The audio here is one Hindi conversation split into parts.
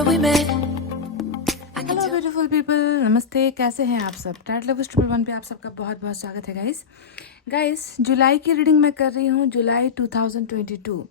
remember we met. I can hello tell. Beautiful people, नमस्ते। कैसे हैं आप सब? टैट लवर्स 111 पे आप सबका बहुत बहुत स्वागत है गाइस। जुलाई की रीडिंग मैं कर रही हूँ, जुलाई 2022।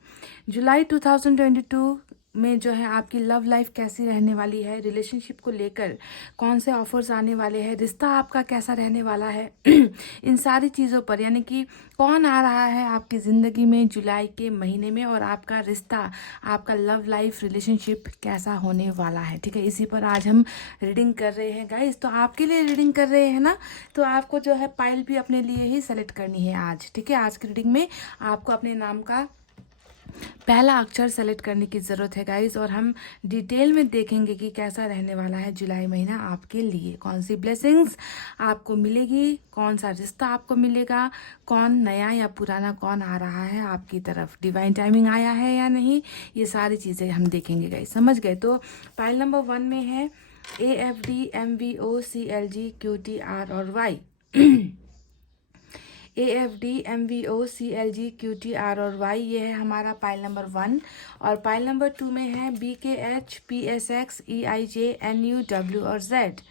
जुलाई 2022 में जो है आपकी लव लाइफ कैसी रहने वाली है, रिलेशनशिप को लेकर कौन से ऑफर्स आने वाले हैं, रिश्ता आपका कैसा रहने वाला है इन सारी चीज़ों पर, यानी कि कौन आ रहा है आपकी ज़िंदगी में जुलाई के महीने में, और आपका रिश्ता, आपका लव लाइफ, रिलेशनशिप कैसा होने वाला है। ठीक है, इसी पर आज हम रीडिंग कर रहे हैं गाइस। तो आपके लिए रीडिंग कर रहे हैं ना, तो आपको जो है पाइल भी अपने लिए ही सेलेक्ट करनी है आज। ठीक है, आज की रीडिंग में आपको अपने नाम का पहला अक्षर सेलेक्ट करने की ज़रूरत है गाइस, और हम डिटेल में देखेंगे कि कैसा रहने वाला है जुलाई महीना आपके लिए, कौन सी ब्लेसिंग्स आपको मिलेगी, कौन सा रिश्ता आपको मिलेगा, कौन नया या पुराना कौन आ रहा है आपकी तरफ, डिवाइन टाइमिंग आया है या नहीं, ये सारी चीज़ें हम देखेंगे गाइस। समझ गए? तो पाइल नंबर 1 में है AFD MVO CLG QTR और Y. AFD MVO CLG QTR और वाई, ये है हमारा पाइल नंबर 1। और पाइल नंबर 2 में है BKH PSX EIJ NUW और Z।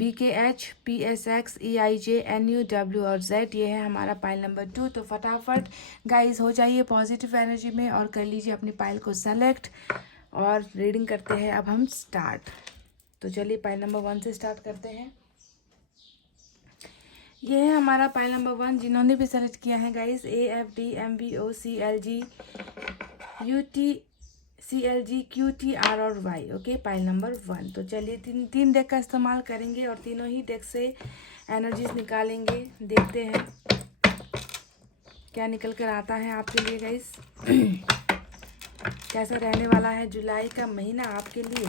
BKH PSX EIJ NUW और Z, ये है हमारा पाइल नंबर 2। तो फटाफट गाइस हो जाइए पॉजिटिव एनर्जी में और कर लीजिए अपनी पाइल को सेलेक्ट, और रीडिंग करते हैं अब हम स्टार्ट। तो चलिए पाइल नंबर 1 से स्टार्ट करते हैं। ये है हमारा पाइल नंबर 1। जिन्होंने भी सेलेक्ट किया है guys AFD MVO CLG QTR और वाई, ओके, पाइल नंबर 1। तो चलिए तीन डेक का इस्तेमाल करेंगे और तीनों ही डेक से एनर्जीज निकालेंगे। देखते हैं क्या निकल कर आता है आपके लिए गाइस। कैसा रहने वाला है जुलाई का महीना आपके लिए।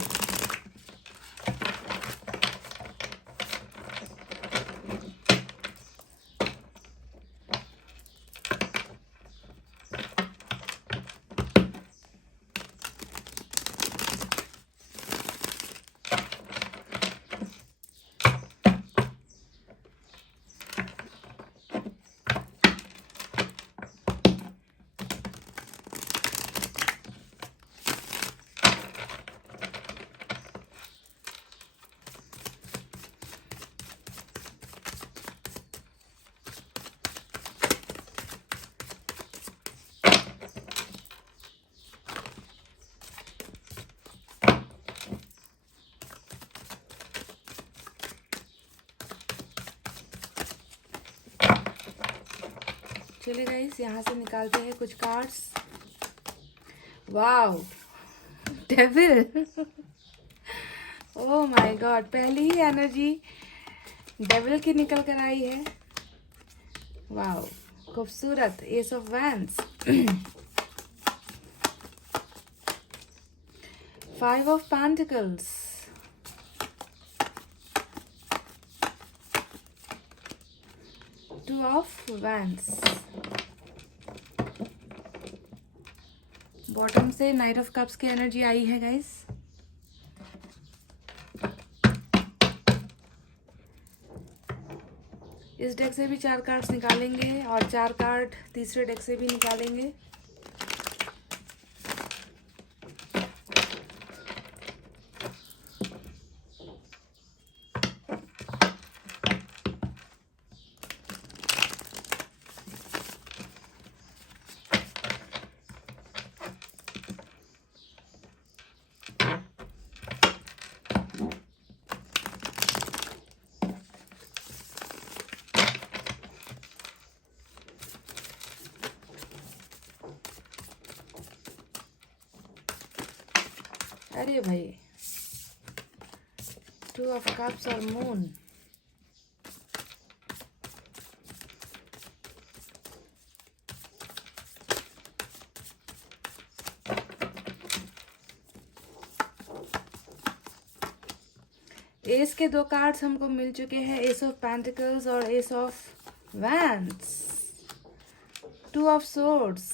चलिए गाइस यहाँ से निकालते हैं कुछ cards. Wow, devil oh my God, पहली ही एनर्जी डेविल की निकल कर आई है। वाओ, खूबसूरत। S of wands, 5 of pentacles, 2 of wands, bottom से नाइट ऑफ कप्स की एनर्जी आई है गाइस। इस डेक से भी 4 कार्ड्स निकालेंगे और 4 कार्ड तीसरे डेक से भी निकालेंगे। अरे भाई, 2 ऑफ कप्स और मून। एस के 2 कार्ड्स हमको मिल चुके हैं, एस ऑफ पेंटिकल्स और ace of wands, 2 of swords.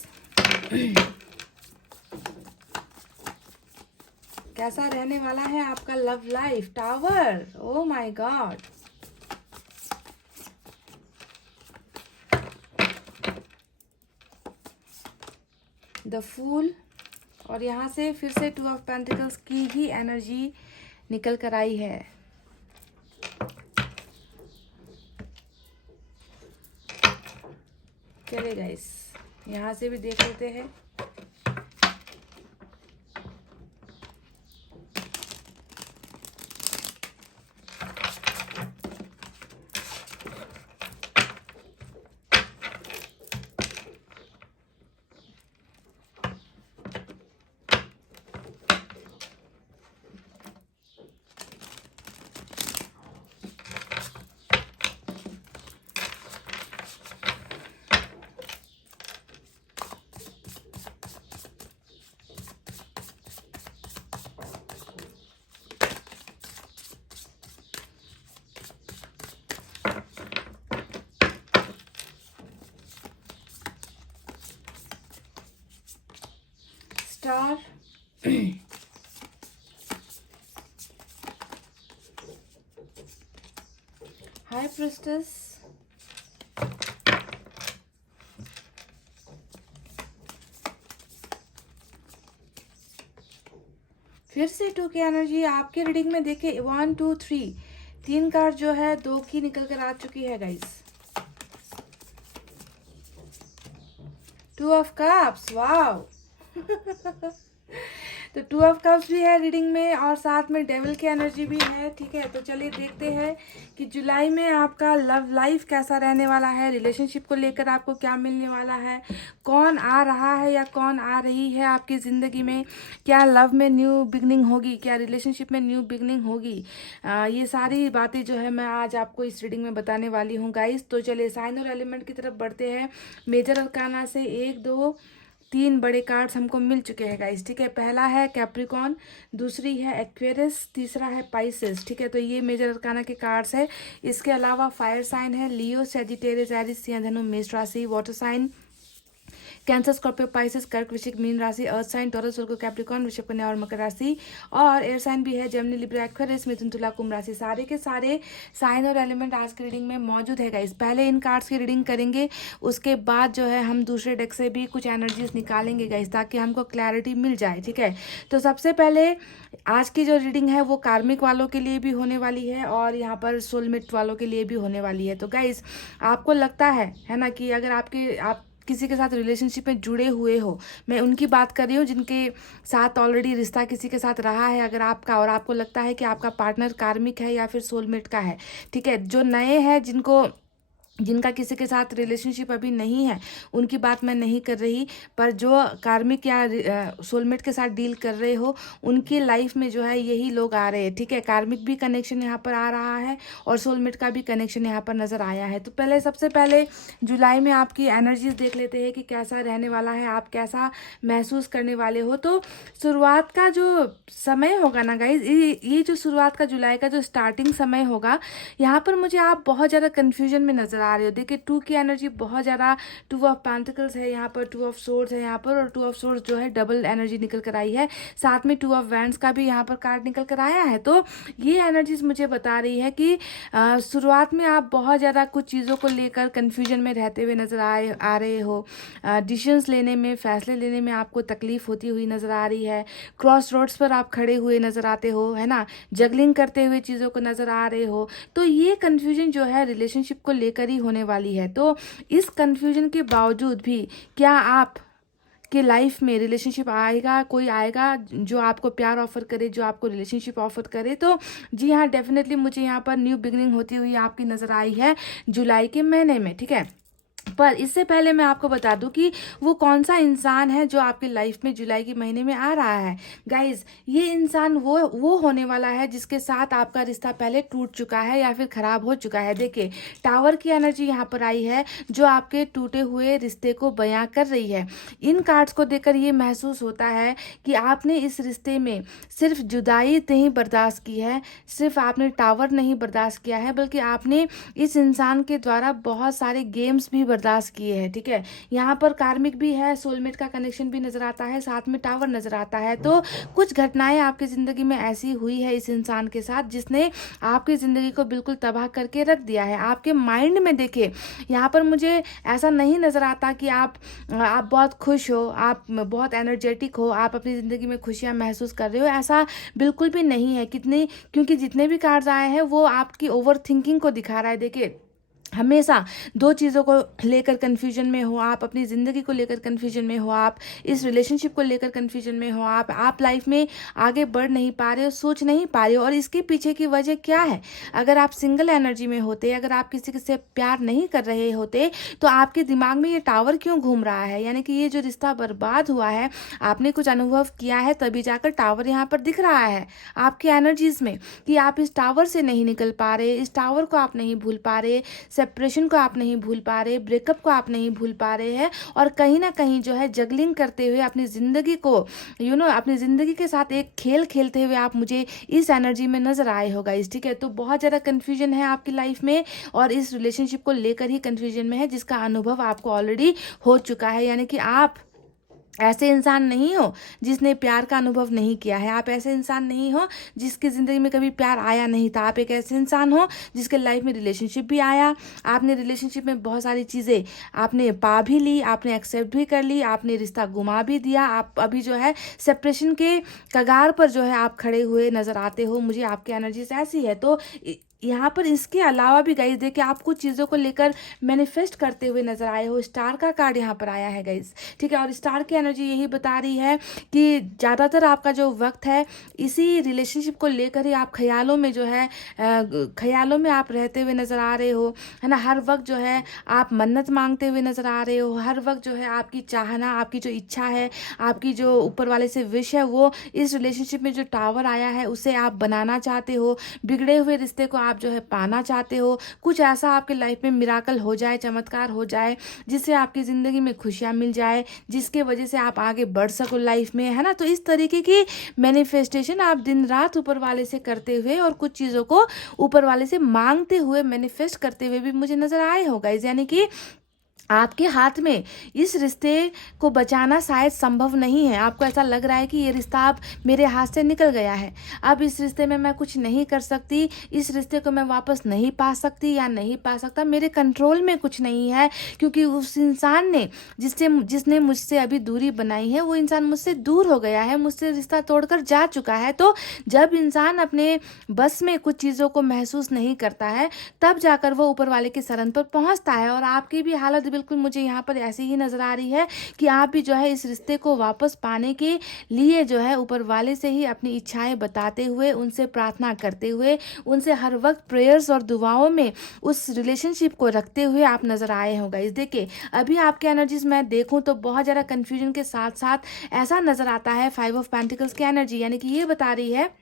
कैसा रहने वाला है आपका love life? Tower, oh my God, the fool, और यहाँ से फिर से 2 ऑफ पेंटिकल्स की ही एनर्जी निकल कर आई है। चलिए गाइस, यहाँ से भी देख लेते हैं। स्टार, हाई प्रिस्टेस, फिर से 2 की एनर्जी आपके रीडिंग में देखे 1 2 3 3 कार्ड जो है 2 की निकल कर आ चुकी है गाइस। 2 of cups, wow. तो 2 ऑफ कप्स भी है रीडिंग में और साथ में डेविल की एनर्जी भी है। ठीक है, तो चलिए देखते हैं कि जुलाई में आपका लव लाइफ कैसा रहने वाला है, रिलेशनशिप को लेकर आपको क्या मिलने वाला है, कौन आ रहा है या कौन आ रही है आपकी ज़िंदगी में, क्या लव में न्यू बिगनिंग होगी, क्या रिलेशनशिप में न्यू बिगनिंग होगी। ये सारी बातें जो है मैं आज आपको इस रीडिंग में बताने वाली हूँ गाइस। तो चलिए साइन और एलिमेंट की तरफ बढ़ते हैं। मेजर अरकाना से 1 2 3 बड़े कार्ड्स हमको मिल चुके हैं गाइस। ठीक है, पहला है कैप्रिकॉन, दूसरी है एक्वेरियस, तीसरा है पाइसेस। ठीक है, तो ये मेजर अरकाना के कार्ड्स है। इसके अलावा फायर साइन है लियो, सेजिटेरियस, एरिस, सिंह, धनु, मेष राशि, water sign Cancer, Scorpio, Pisces, कर्क, वृश्चिक, मीन राशि, earth sign, Taurus, Virgo, Capricorn, वृषभ, कन्या और मकर राशि, और एयर साइन भी है जेमिनी, लिब्रा, एक्वेरियस, मिथुन, तुला, कुंभ राशि। सारे के सारे साइन और एलिमेंट आज की रीडिंग में मौजूद है गाइस। पहले इन कार्ड्स की रीडिंग करेंगे, उसके बाद जो है हम दूसरे डेक से भी कुछ एनर्जीज निकालेंगे गाइस, ताकि हमको क्लैरिटी मिल जाए। ठीक है, तो सबसे पहले आज की जो रीडिंग है वो कार्मिक वालों के लिए भी होने वाली है और यहाँ पर सोलमेट वालों के लिए भी होने वाली है। तो गाइस, आपको लगता है ना, कि अगर आप किसी के साथ रिलेशनशिप में जुड़े हुए हो, मैं उनकी बात कर रही हूँ जिनके साथ ऑलरेडी रिश्ता किसी के साथ रहा है अगर आपका, और आपको लगता है कि आपका पार्टनर कार्मिक है या फिर सोलमेट का है। ठीक है, जो नए हैं, जिनका किसी के साथ रिलेशनशिप अभी नहीं है, उनकी बात मैं नहीं कर रही, पर जो कार्मिक या सोलमेट के साथ डील कर रहे हो, उनकी लाइफ में जो है यही लोग आ रहे हैं। ठीक है, कार्मिक भी कनेक्शन यहाँ पर आ रहा है और सोलमेट का भी कनेक्शन यहाँ पर नज़र आया है। तो पहले सबसे पहले जुलाई में आपकी एनर्जीज देख लेते हैं कि कैसा रहने वाला है, आप कैसा महसूस करने वाले हो। तो शुरुआत का जो समय होगा ना गाइज, ये जो शुरुआत का जुलाई का जो स्टार्टिंग समय होगा, यहाँ पर मुझे आप बहुत ज़्यादा कन्फ्यूजन में नज़र आ रहे हो। देखिए 2 की एनर्जी बहुत ज़्यादा, 2 ऑफ पेंटिकल्स है यहाँ पर, 2 ऑफ सोर्ड्स है यहाँ पर, और 2 ऑफ सोर्ड्स जो है डबल एनर्जी निकल कर आई है, साथ में 2 ऑफ वैंड्स का भी यहाँ पर कार्ड निकल कर आया है। तो ये एनर्जीज मुझे बता रही है कि शुरुआत में आप बहुत ज़्यादा कुछ चीज़ों को लेकर कन्फ्यूजन में रहते हुए नज़र आ रहे हो, डिसीजंस लेने में, फैसले लेने में आपको तकलीफ होती हुई नज़र आ रही है, क्रॉस रोड्स पर आप खड़े हुए नज़र आते हो, है ना, जगलिंग करते हुए चीज़ों को नज़र आ रहे हो। तो ये कन्फ्यूजन जो है रिलेशनशिप को लेकर ही होने वाली है। तो इस कन्फ्यूजन के बावजूद भी क्या आप कि लाइफ में रिलेशनशिप आएगा, कोई आएगा जो आपको प्यार ऑफर करे, जो आपको रिलेशनशिप ऑफर करे। तो जी हाँ, डेफिनेटली मुझे यहाँ पर न्यू बिगनिंग होती हुई आपकी नज़र आई है जुलाई के महीने में। ठीक है, पर इससे पहले मैं आपको बता दूं कि वो कौन सा इंसान है जो आपकी लाइफ में जुलाई के महीने में आ रहा है। गाइज, ये इंसान वो होने वाला है जिसके साथ आपका रिश्ता पहले टूट चुका है या फिर खराब हो चुका है। देखिए, टावर की एनर्जी यहाँ पर आई है जो आपके टूटे हुए रिश्ते को बयां कर रही है। इन कार्ड्स को देखकर ये महसूस होता है कि आपने इस रिश्ते में सिर्फ जुदाई नहीं बर्दाश्त की है, सिर्फ आपने टावर नहीं बर्दाश्त किया है, बल्कि आपने इस इंसान के द्वारा बहुत सारे गेम्स भी बर्दाश्त किए हैं, ठीक है। यहाँ पर कार्मिक भी है, सोलमेट का कनेक्शन भी नज़र आता है, साथ में टावर नज़र आता है। तो कुछ घटनाएं आपकी ज़िंदगी में ऐसी हुई है इस इंसान के साथ जिसने आपकी ज़िंदगी को बिल्कुल तबाह करके रख दिया है। आपके माइंड में देखिए, यहाँ पर मुझे ऐसा नहीं नज़र आता कि आप बहुत खुश हो, आप बहुत एनर्जेटिक हो, आप अपनी ज़िंदगी में खुशियाँ महसूस कर रहे हो, ऐसा बिल्कुल भी नहीं है। क्योंकि जितने भी कार्ड्स आए हैं वो आपकी ओवर थिंकिंग को दिखा रहा है। देखिए, हमेशा दो चीज़ों को लेकर कन्फ्यूजन में हो आप, अपनी ज़िंदगी को लेकर कन्फ्यूजन में हो आप, इस रिलेशनशिप को लेकर कन्फ्यूजन में हो आप लाइफ में आगे बढ़ नहीं पा रहे हो, सोच नहीं पा रहे हो। और इसके पीछे की वजह क्या है? अगर आप सिंगल एनर्जी में होते, अगर आप किसी से प्यार नहीं कर रहे होते, तो आपके दिमाग में ये टावर क्यों घूम रहा है? यानी कि ये जो रिश्ता बर्बाद हुआ है, आपने कुछ अनुभव किया है, तभी जाकर टावर यहाँ पर दिख रहा है आपकी एनर्जीज में, कि आप इस टावर से नहीं निकल पा रहे, इस टावर को आप नहीं भूल पा रहे, सेपरेशन को आप नहीं भूल पा रहे, ब्रेकअप को आप नहीं भूल पा रहे हैं। और कहीं ना कहीं जो है जगलिंग करते हुए अपनी ज़िंदगी को अपनी ज़िंदगी के साथ एक खेल खेलते हुए आप मुझे इस एनर्जी में नज़र आए हो गाइस, ठीक है। तो बहुत ज़्यादा कन्फ्यूजन है आपकी लाइफ में और इस रिलेशनशिप को लेकर ही कन्फ्यूजन में है, जिसका अनुभव आपको ऑलरेडी हो चुका है। यानी कि आप ऐसे इंसान नहीं हो जिसने प्यार का अनुभव नहीं किया है, आप ऐसे इंसान नहीं हो जिसकी ज़िंदगी में कभी प्यार आया नहीं था, आप एक ऐसे इंसान हो जिसके लाइफ में रिलेशनशिप भी आया, आपने रिलेशनशिप में बहुत सारी चीज़ें आपने पा भी ली, आपने एक्सेप्ट भी कर ली, आपने रिश्ता घुमा भी दिया, आप अभी जो है सेपरेशन के कगार पर जो है आप खड़े हुए नज़र आते हो, मुझे आपकी एनर्जीज ऐसी है। तो यहाँ पर इसके अलावा भी गाइज देखिए, आप कुछ चीज़ों को लेकर मैनिफेस्ट करते हुए नजर आए हो। स्टार का कार्ड यहाँ पर आया है गाइज, ठीक है। और स्टार की एनर्जी यही बता रही है कि ज़्यादातर आपका जो वक्त है इसी रिलेशनशिप को लेकर ही आप ख्यालों में जो है ख्यालों में आप रहते हुए नज़र आ रहे हो, है ना। हर वक्त जो है आप मन्नत मांगते हुए नज़र आ रहे हो, हर वक्त जो है आपकी चाहना, आपकी जो इच्छा है, आपकी जो ऊपर वाले से विश है, वो इस रिलेशनशिप में जो टावर आया है उसे आप बनाना चाहते हो, बिगड़े हुए रिश्ते को आप जो है पाना चाहते हो। कुछ ऐसा आपके लाइफ में मिराकल हो जाए, चमत्कार हो जाए, जिससे आपकी ज़िंदगी में खुशियाँ मिल जाए, जिसके वजह से आप आगे बढ़ सको लाइफ में, है ना। तो इस तरीके की मैनिफेस्टेशन आप दिन रात ऊपर वाले से करते हुए और कुछ चीज़ों को ऊपर वाले से मांगते हुए, मैनिफेस्ट करते हुए भी मुझे नज़र आए हो गाइस। यानी कि आपके हाथ में इस रिश्ते को बचाना शायद संभव नहीं है। आपको ऐसा लग रहा है कि ये रिश्ता अब मेरे हाथ से निकल गया है, अब इस रिश्ते में मैं कुछ नहीं कर सकती, इस रिश्ते को मैं वापस नहीं पा सकती या नहीं पा सकता, मेरे कंट्रोल में कुछ नहीं है, क्योंकि उस इंसान ने जिसने मुझसे अभी दूरी बनाई है वो इंसान मुझसे दूर हो गया है, मुझसे रिश्ता तोड़कर जा चुका है। तो जब इंसान अपने बस में कुछ चीज़ों को महसूस नहीं करता है, तब जाकर वो ऊपर वाले की शरण पर पहुंचता है। और आपकी भी हालत बिल्कुल मुझे यहाँ पर ऐसी ही नज़र आ रही है कि आप भी जो है इस रिश्ते को वापस पाने के लिए जो है ऊपर वाले से ही अपनी इच्छाएं बताते हुए, उनसे प्रार्थना करते हुए, उनसे हर वक्त प्रेयर्स और दुआओं में उस रिलेशनशिप को रखते हुए आप नज़र आए होगा। इस देखिए, अभी आपके एनर्जीज मैं देखूँ तो बहुत ज़्यादा कन्फ्यूजन के साथ साथ ऐसा नज़र आता है 5 ऑफ पेंटिकल्स की एनर्जी, यानी कि ये बता रही है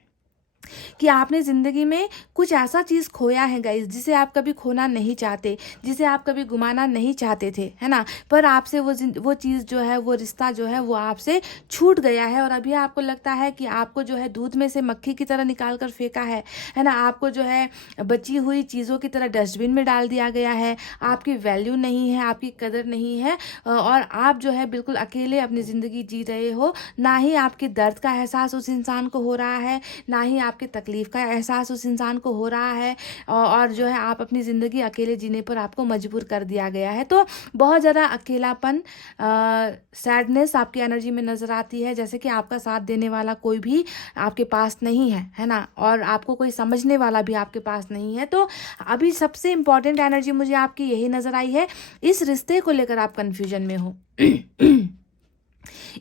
कि आपने ज़िंदगी में कुछ ऐसा चीज़ खोया है गाइज, जिसे आप कभी खोना नहीं चाहते, जिसे आप कभी गुमाना नहीं चाहते थे, है ना। पर आपसे वो चीज़ जो है, वो रिश्ता जो है वो आपसे छूट गया है। और अभी आपको लगता है कि आपको जो है दूध में से मक्खी की तरह निकाल कर फेंका है ना। आपको जो है बची हुई चीज़ों की तरह डस्टबिन में डाल दिया गया है, आपकी वैल्यू नहीं है, आपकी कदर नहीं है, और आप जो है बिल्कुल अकेले अपनी ज़िंदगी जी रहे हो। ना ही आपके दर्द का एहसास उस इंसान को हो रहा है, ना ही आपकी तकलीफ का एहसास उस इंसान को हो रहा है, और जो है आप अपनी ज़िंदगी अकेले जीने पर आपको मजबूर कर दिया गया है। तो बहुत ज़्यादा अकेलापन, सैडनेस आपकी एनर्जी में नज़र आती है, जैसे कि आपका साथ देने वाला कोई भी आपके पास नहीं है ना, और आपको कोई समझने वाला भी आपके पास नहीं है। तो अभी सबसे इम्पॉर्टेंट एनर्जी मुझे आपकी यही नज़र आई है, इस रिश्ते को लेकर आप कन्फ्यूजन में हो।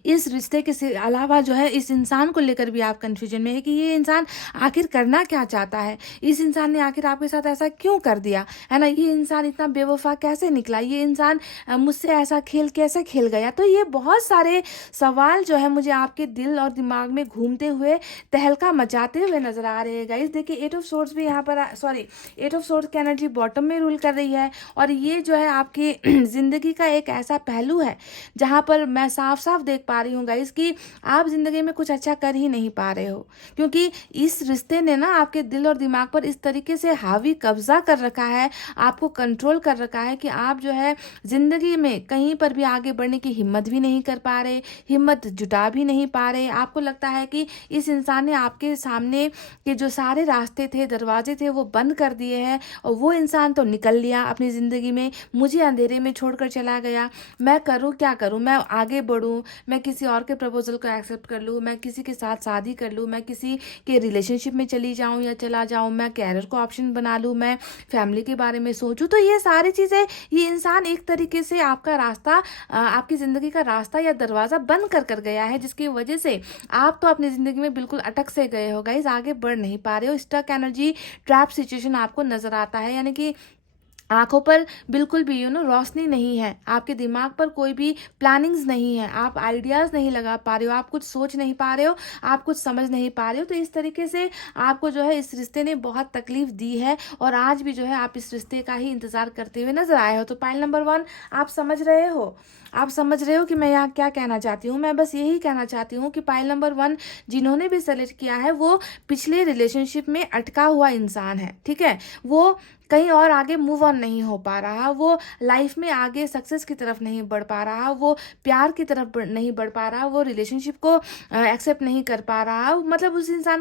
इस रिश्ते के अलावा जो है इस इंसान को लेकर भी आप कंफ्यूजन में है कि ये इंसान आखिर करना क्या चाहता है, इस इंसान ने आखिर आपके साथ ऐसा क्यों कर दिया, है ना। ये इंसान इतना बेवफा कैसे निकला, ये इंसान मुझसे ऐसा खेल कैसे खेल गया। तो ये बहुत सारे सवाल जो है मुझे आपके दिल और दिमाग में घूमते हुए, तहलका मचाते हुए नजर आ रहे हैं गाइस। देखिए, 8 ऑफ सोर्ड्स भी यहाँ पर 8 ऑफ सोर्ड्स की एनर्जी बॉटम में रूल कर रही है, और ये जो है आपकी जिंदगी का एक ऐसा पहलू है जहाँ पर मैं साफ साफ देख पा रही हूँ गाइस कि आप ज़िंदगी में कुछ अच्छा कर ही नहीं पा रहे हो, क्योंकि इस रिश्ते ने ना आपके दिल और दिमाग पर इस तरीके से हावी कब्जा कर रखा है, आपको कंट्रोल कर रखा है कि आप जो है ज़िंदगी में कहीं पर भी आगे बढ़ने की हिम्मत भी नहीं कर पा रहे, हिम्मत जुटा भी नहीं पा रहे। आपको लगता है कि इस इंसान ने आपके सामने के जो सारे रास्ते थे, दरवाजे थे, वो बंद कर दिए हैं और वो इंसान तो निकल लिया अपनी ज़िंदगी में, मुझे अंधेरे में छोड़कर चला गया। मैं करूँ क्या करूँ, मैं आगे बढ़ूँ, मैं किसी और के प्रपोजल को एक्सेप्ट कर लूँ, मैं किसी के साथ शादी कर लूँ, मैं किसी के रिलेशनशिप में चली जाऊँ या चला जाऊँ, मैं कैरियर को ऑप्शन बना लूँ, मैं फैमिली के बारे में सोचूं। तो ये सारी चीज़ें, ये इंसान एक तरीके से आपका रास्ता, आपकी ज़िंदगी का रास्ता या दरवाज़ा बंद कर गया है, जिसकी वजह से आप तो अपनी ज़िंदगी में बिल्कुल अटक से गए हो गाइस, आगे बढ़ नहीं पा रहे हो। स्टक एनर्जी, ट्रैप सिचुएशन आपको नज़र आता है, यानी कि आंखों पर बिल्कुल भी रोशनी नहीं है, आपके दिमाग पर कोई भी प्लानिंग्स नहीं है, आप आइडियाज़ नहीं लगा पा रहे हो, आप कुछ सोच नहीं पा रहे हो, आप कुछ समझ नहीं पा रहे हो। तो इस तरीके से आपको जो है इस रिश्ते ने बहुत तकलीफ दी है और आज भी जो है आप इस रिश्ते का ही इंतज़ार करते हुए नजर आए हो। तो पाइल नंबर 1, आप समझ रहे हो, आप समझ रहे हो कि मैं यहाँ क्या कहना चाहती हूँ। मैं बस यही कहना चाहती हूँ कि पाइल नंबर 1 जिन्होंने भी सेलेक्ट किया है वो पिछले रिलेशनशिप में अटका हुआ इंसान है, ठीक है। वो कहीं और आगे मूव ऑन नहीं हो पा रहा, वो लाइफ में आगे सक्सेस की तरफ नहीं बढ़ पा रहा, वो प्यार की तरफ नहीं बढ़ पा रहा, वो रिलेशनशिप को एक्सेप्ट नहीं कर पा रहा। मतलब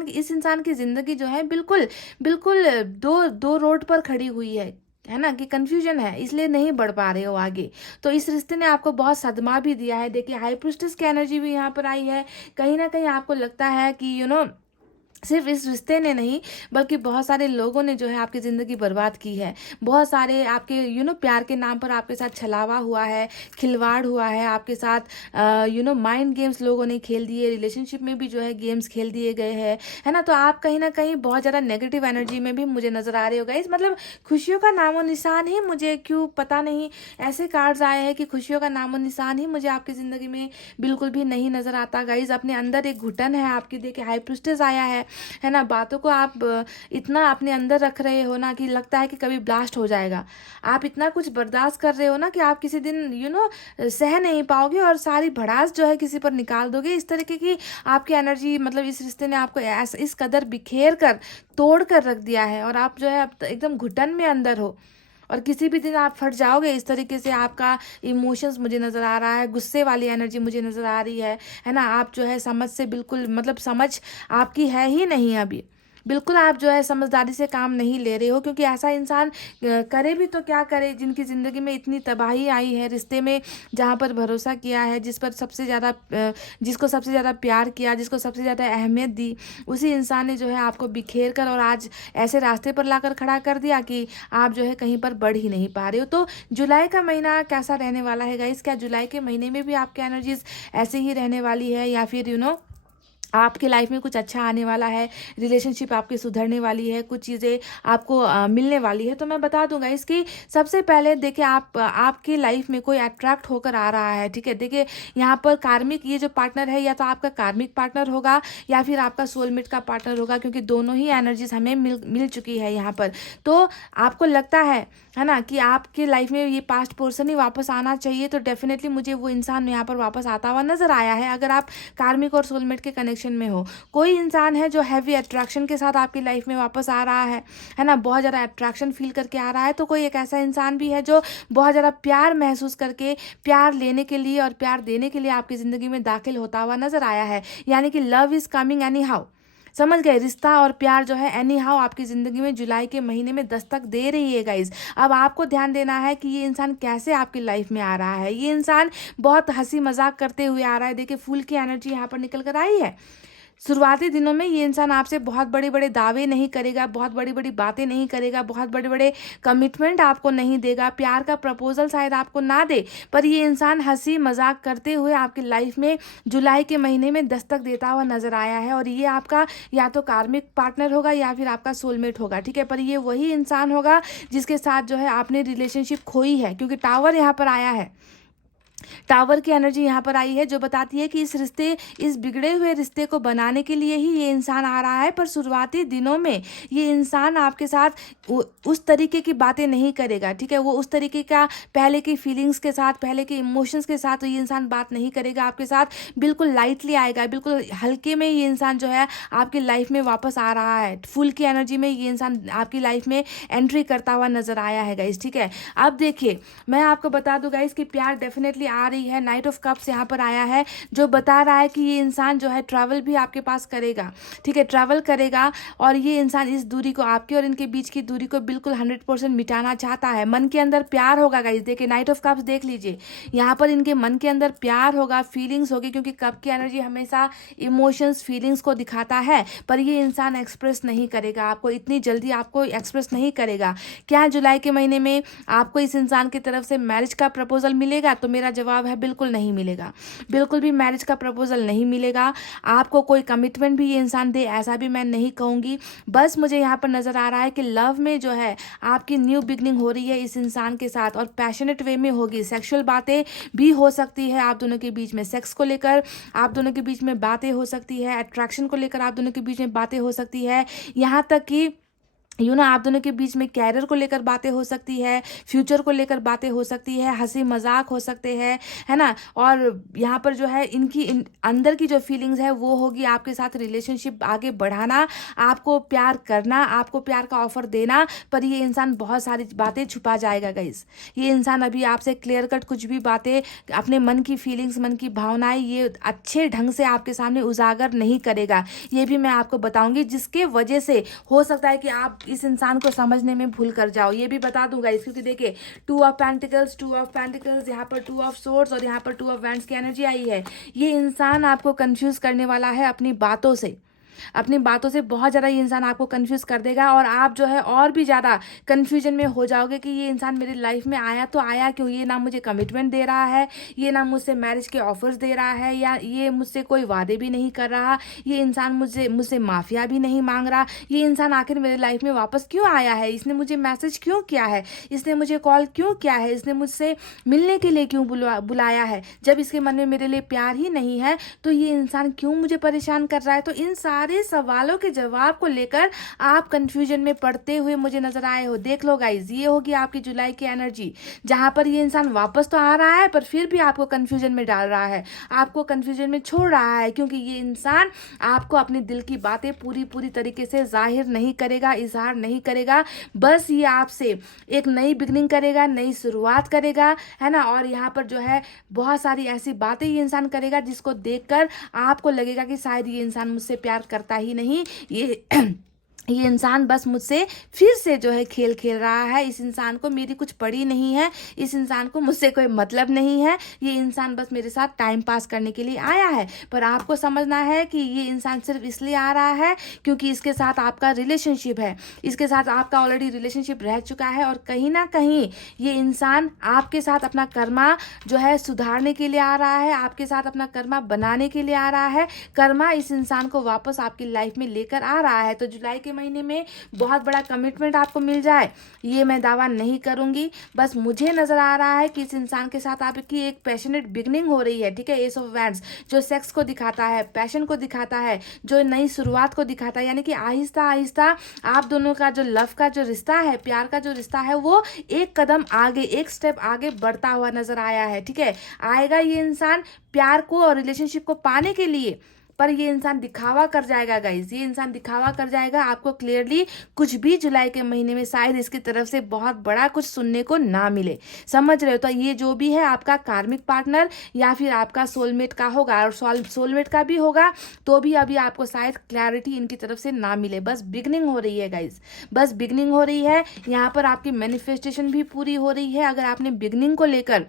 इस इंसान की ज़िंदगी जो है बिल्कुल बिल्कुल दो रोड पर खड़ी हुई है ना, कि कंफ्यूजन है, इसलिए नहीं बढ़ पा रहे हो आगे। तो इस रिश्ते ने आपको बहुत सदमा भी दिया है। देखिए, हाई प्रिस्टेस की एनर्जी भी यहाँ पर आई है। कहीं ना कहीं आपको लगता है कि सिर्फ इस रिश्ते ने नहीं, बल्कि बहुत सारे लोगों ने जो है आपकी ज़िंदगी बर्बाद की है। बहुत सारे आपके प्यार के नाम पर आपके साथ छलावा हुआ है, खिलवाड़ हुआ है आपके साथ, माइंड गेम्स लोगों ने खेल दिए, रिलेशनशिप में भी जो है गेम्स खेल दिए गए हैं, है ना। तो आप कहीं ना कहीं बहुत ज़्यादा नेगेटिव एनर्जी में भी मुझे नज़र आ रहे हो गाइस। मतलब खुशियों का नामो निशान ही, मुझे क्यों पता नहीं ऐसे कार्ड्स आए हैं कि खुशियों का नामो निशान ही मुझे आपकी ज़िंदगी में बिल्कुल भी नहीं नज़र आता गाइस। अपने अंदर एक घुटन है आपकी। देखिए, हाई प्रिस्टेस आया है ना। बातों को आप इतना अपने अंदर रख रहे हो ना कि लगता है कि कभी ब्लास्ट हो जाएगा। आप इतना कुछ बर्दाश्त कर रहे हो ना कि आप किसी दिन सह नहीं पाओगे और सारी भड़ास जो है किसी पर निकाल दोगे। इस तरीके की आपकी एनर्जी, मतलब इस रिश्ते ने आपको इस कदर बिखेर कर, तोड़ कर रख दिया है और आप जो है अब एकदम घुटन में अंदर हो और किसी भी दिन आप फट जाओगे। इस तरीके से आपका इमोशंस मुझे नज़र आ रहा है, गुस्से वाली एनर्जी मुझे नज़र आ रही है ना। आप जो है समझ से बिल्कुल, मतलब समझ आपकी है ही नहीं अभी, बिल्कुल आप जो है समझदारी से काम नहीं ले रहे हो। क्योंकि ऐसा इंसान करे भी तो क्या करे, जिनकी ज़िंदगी में इतनी तबाही आई है, रिश्ते में जहाँ पर भरोसा किया है, जिसको सबसे ज़्यादा प्यार किया, जिसको सबसे ज़्यादा अहमियत दी, उसी इंसान ने जो है आपको बिखेर कर और आज ऐसे रास्ते पर लाकर खड़ा कर दिया कि आप जो है कहीं पर बढ़ ही नहीं पा रहे हो। तो जुलाई का महीना कैसा रहने वाला है गाइस? क्या जुलाई के महीने में भी आपकी एनर्जीज ऐसे ही रहने वाली है या फिर आपकी लाइफ में कुछ अच्छा आने वाला है, रिलेशनशिप आपकी सुधरने वाली है, कुछ चीज़ें आपको मिलने वाली है? तो मैं बता दूंगा इसकी सबसे पहले देखिए, आपकी लाइफ में कोई अट्रैक्ट होकर आ रहा है, ठीक है। देखिए, यहाँ पर कार्मिक, ये जो पार्टनर है, या तो आपका कार्मिक पार्टनर होगा या फिर आपका सोलमेट का पार्टनर होगा, क्योंकि दोनों ही एनर्जीज हमें मिल चुकी है यहाँ पर। तो आपको लगता है ना, कि आपके लाइफ में ये पास्ट पर्सन ही वापस आना चाहिए, तो डेफिनेटली मुझे वो इंसान यहाँ पर वापस आता हुआ नजर आया है। अगर आप कार्मिक और सोलमेट के कनेक्शन में हो, कोई इंसान है जो हैवी अट्रैक्शन के साथ आपकी लाइफ में वापस आ रहा है ना, बहुत ज़्यादा अट्रैक्शन फील करके आ रहा है। तो कोई एक ऐसा इंसान भी है जो बहुत ज़्यादा प्यार महसूस करके, प्यार लेने के लिए और प्यार देने के लिए आपकी ज़िंदगी में दाखिल होता हुआ नजर आया है। यानी कि love is coming any how, समझ गए? रिश्ता और प्यार जो है एनी हाउ आपकी ज़िंदगी में जुलाई के महीने में दस्तक दे रही है गाइज। अब आपको ध्यान देना है कि ये इंसान कैसे आपकी लाइफ में आ रहा है। ये इंसान बहुत हंसी मजाक करते हुए आ रहा है। देखिए, फूल की एनर्जी यहाँ पर निकल कर आई है। शुरुआती दिनों में ये इंसान आपसे बहुत बड़े बड़े दावे नहीं करेगा, बहुत बड़ी बड़ी बातें नहीं करेगा, बहुत बड़े बड़े कमिटमेंट आपको नहीं देगा, प्यार का प्रपोजल शायद आपको ना दे, पर ये इंसान हंसी मजाक करते हुए आपकी लाइफ में जुलाई के महीने में दस्तक देता हुआ नजर आया है। और ये आपका या तो कार्मिक पार्टनर होगा या फिर आपका सोलमेट होगा, ठीक है। पर ये वही इंसान होगा जिसके साथ जो है आपने रिलेशनशिप खोई है, क्योंकि टावर यहाँ पर आया है। टावर की एनर्जी यहाँ पर आई है जो बताती है कि इस बिगड़े हुए रिश्ते को बनाने के लिए ही ये इंसान आ रहा है, पर शुरुआती दिनों में ये इंसान आपके साथ उस तरीके की बातें नहीं करेगा, ठीक है। वो उस तरीके का पहले की फीलिंग्स के साथ, पहले के इमोशंस के साथ तो ये इंसान बात नहीं करेगा आपके साथ, बिल्कुल लाइटली आएगा, बिल्कुल हल्के में ये इंसान जो है आपकी लाइफ में वापस आ रहा है। फुल की एनर्जी में ये इंसान आपकी लाइफ में एंट्री करता हुआ नजर आया है गाइस, ठीक है। अब देखिए, मैं आपको बता दूं गाइस कि प्यार डेफिनेटली आ रही है। नाइट ऑफ कप्स यहाँ पर आया है जो बता रहा है कि ये इंसान जो है ट्रैवल भी आपके पास करेगा, ठीक है, ट्रैवल करेगा। और ये इंसान इस दूरी को, आपके और इनके बीच की दूरी को बिल्कुल 100% मिटाना चाहता है। मन के अंदर प्यार होगा गाइस, देखिए नाइट ऑफ कप्स देख लीजिए, यहाँ पर इनके मन के अंदर प्यार होगा, फीलिंग्स होगी, क्योंकि कप की एनर्जी हमेशा इमोशंस, फीलिंग्स को दिखाता है, पर ये इंसान एक्सप्रेस नहीं करेगा आपको, इतनी जल्दी आपको एक्सप्रेस नहीं करेगा। क्या जुलाई के महीने में आपको इस इंसान की तरफ से मैरिज का प्रपोजल मिलेगा? तो मेरा जवाब है बिल्कुल नहीं मिलेगा, बिल्कुल भी मैरिज का प्रपोजल नहीं मिलेगा। आपको कोई कमिटमेंट भी ये इंसान दे ऐसा भी मैं नहीं कहूँगी। बस मुझे यहाँ पर नज़र आ रहा है कि लव में जो है आपकी न्यू बिगनिंग हो रही है इस इंसान के साथ, और पैशनेट वे में होगी। सेक्सुअल बातें भी हो सकती है आप दोनों के बीच में, सेक्स को लेकर आप दोनों के बीच में बातें हो सकती है, अट्रैक्शन को लेकर आप दोनों के बीच में बातें हो सकती है, यहाँ तक कि आप दोनों के बीच में कैरियर को लेकर बातें हो सकती है, फ्यूचर को लेकर बातें हो सकती है, हंसी मजाक हो सकते हैं, है ना। और यहाँ पर जो है इनकी अंदर की जो फीलिंग्स है वो होगी आपके साथ रिलेशनशिप आगे बढ़ाना, आपको प्यार करना, आपको प्यार का ऑफर देना। पर ये इंसान बहुत सारी बातें छुपा जाएगा गाइस। ये इंसान अभी आपसे क्लियर कट कुछ भी बातें, अपने मन की फीलिंग्स, मन की भावनाएं ये अच्छे ढंग से आपके सामने उजागर नहीं करेगा, ये भी मैं आपको बताऊंगी, जिसके वजह से हो सकता है कि आप इस इंसान को समझने में भूल कर जाओ, ये भी बता दूंगा इस, क्योंकि देखिए 2 ऑफ पेंटिकल्स, यहाँ पर 2 ऑफ सोर्ड्स और यहाँ पर 2 ऑफ वैंड्स की एनर्जी आई है। ये इंसान आपको कंफ्यूज करने वाला है अपनी बातों से, अपनी बातों से बहुत ज़्यादा ये इंसान आपको कंफ्यूज कर देगा, और आप जो है और भी ज़्यादा कंफ्यूजन में हो जाओगे कि ये इंसान मेरी लाइफ में आया तो आया क्यों, ये ना मुझे कमिटमेंट दे रहा है, ये ना मुझसे मैरिज के ऑफर्स दे रहा है, या ये मुझसे कोई वादे भी नहीं कर रहा, ये इंसान मुझसे माफिया भी नहीं मांग रहा, ये इंसान आखिर मेरे लाइफ में वापस क्यों आया है, इसने मुझे मैसेज क्यों किया है, इसने मुझे कॉल क्यों किया है, इसने मुझसे मिलने के लिए क्यों बुलाया है, जब इसके मन में मेरे लिए प्यार ही नहीं है तो ये इंसान क्यों मुझे परेशान कर रहा है। तो इन सारे सवालों के जवाब को लेकर आप कंफ्यूजन में पड़ते हुए मुझे नजर आए हो। देख लो गाइज, ये होगी आपकी जुलाई की एनर्जी, जहां पर ये इंसान वापस तो आ रहा है पर फिर भी आपको कंफ्यूजन में डाल रहा है, आपको कंफ्यूजन में छोड़ रहा है, क्योंकि ये इंसान आपको अपने दिल की बातें पूरी तरीके से जाहिर नहीं करेगा, इजहार नहीं करेगा। बस ये आपसे एक नई बिगनिंग करेगा, नई शुरुआत करेगा, है ना। और यहाँ पर जो है बहुत सारी ऐसी बातें ये इंसान करेगा जिसको देखकर आपको लगेगा कि शायद ये इंसान मुझसे प्यार करता ही नहीं, ये इंसान बस मुझसे फिर से जो है खेल खेल रहा है, इस इंसान को मेरी कुछ पड़ी नहीं है, इस इंसान को मुझसे कोई मतलब नहीं है, ये इंसान बस मेरे साथ टाइम पास करने के लिए आया है। पर आपको समझना है कि ये इंसान सिर्फ इसलिए आ रहा है क्योंकि इसके साथ आपका रिलेशनशिप है, इसके साथ आपका ऑलरेडी रिलेशनशिप रह चुका है, और कहीं ना कहीं ये इंसान आपके साथ अपना कर्मा जो है सुधारने के लिए आ रहा है, आपके साथ अपना कर्मा बनाने के लिए आ रहा है। कर्मा इस इंसान को वापस आपकी लाइफ में लेकर आ रहा है। तो जुलाई के महीने में बहुत बड़ा कमिटमेंट आपको मिल जाए ये मैं दावा नहीं करूंगी, बस मुझे नजर आ रहा है कि इस इंसान के साथ आपकी एक पैशनेट बिगनिंग हो रही है, ठीक है। एस ऑफ वैंड्स जो सेक्स को दिखाता है, पैशन को दिखाता है, जो नई शुरुआत को दिखाता है, यानी कि आहिस्ता आहिस्ता आप दोनों का जो लव का जो रिश्ता है, प्यार का जो रिश्ता है, वो एक कदम आगे, एक स्टेप आगे बढ़ता हुआ नजर आया है, ठीक है। आएगा ये इंसान प्यार को और रिलेशनशिप को पाने के लिए, पर ये इंसान दिखावा कर जाएगा गाइज, ये इंसान दिखावा कर जाएगा आपको क्लियरली कुछ भी जुलाई के महीने में शायद इसकी तरफ से बहुत बड़ा कुछ सुनने को ना मिले, समझ रहे हो। तो ये जो भी है आपका कार्मिक पार्टनर या फिर आपका सोलमेट का होगा, और सोलमेट का भी होगा तो भी अभी आपको शायद क्लैरिटी इनकी तरफ से ना मिले, बस बिगनिंग हो रही है गाइज, बस बिगनिंग हो रही है। यहाँ पर आपकी मैनिफेस्टेशन भी पूरी हो रही है। अगर आपने बिगनिंग को लेकर,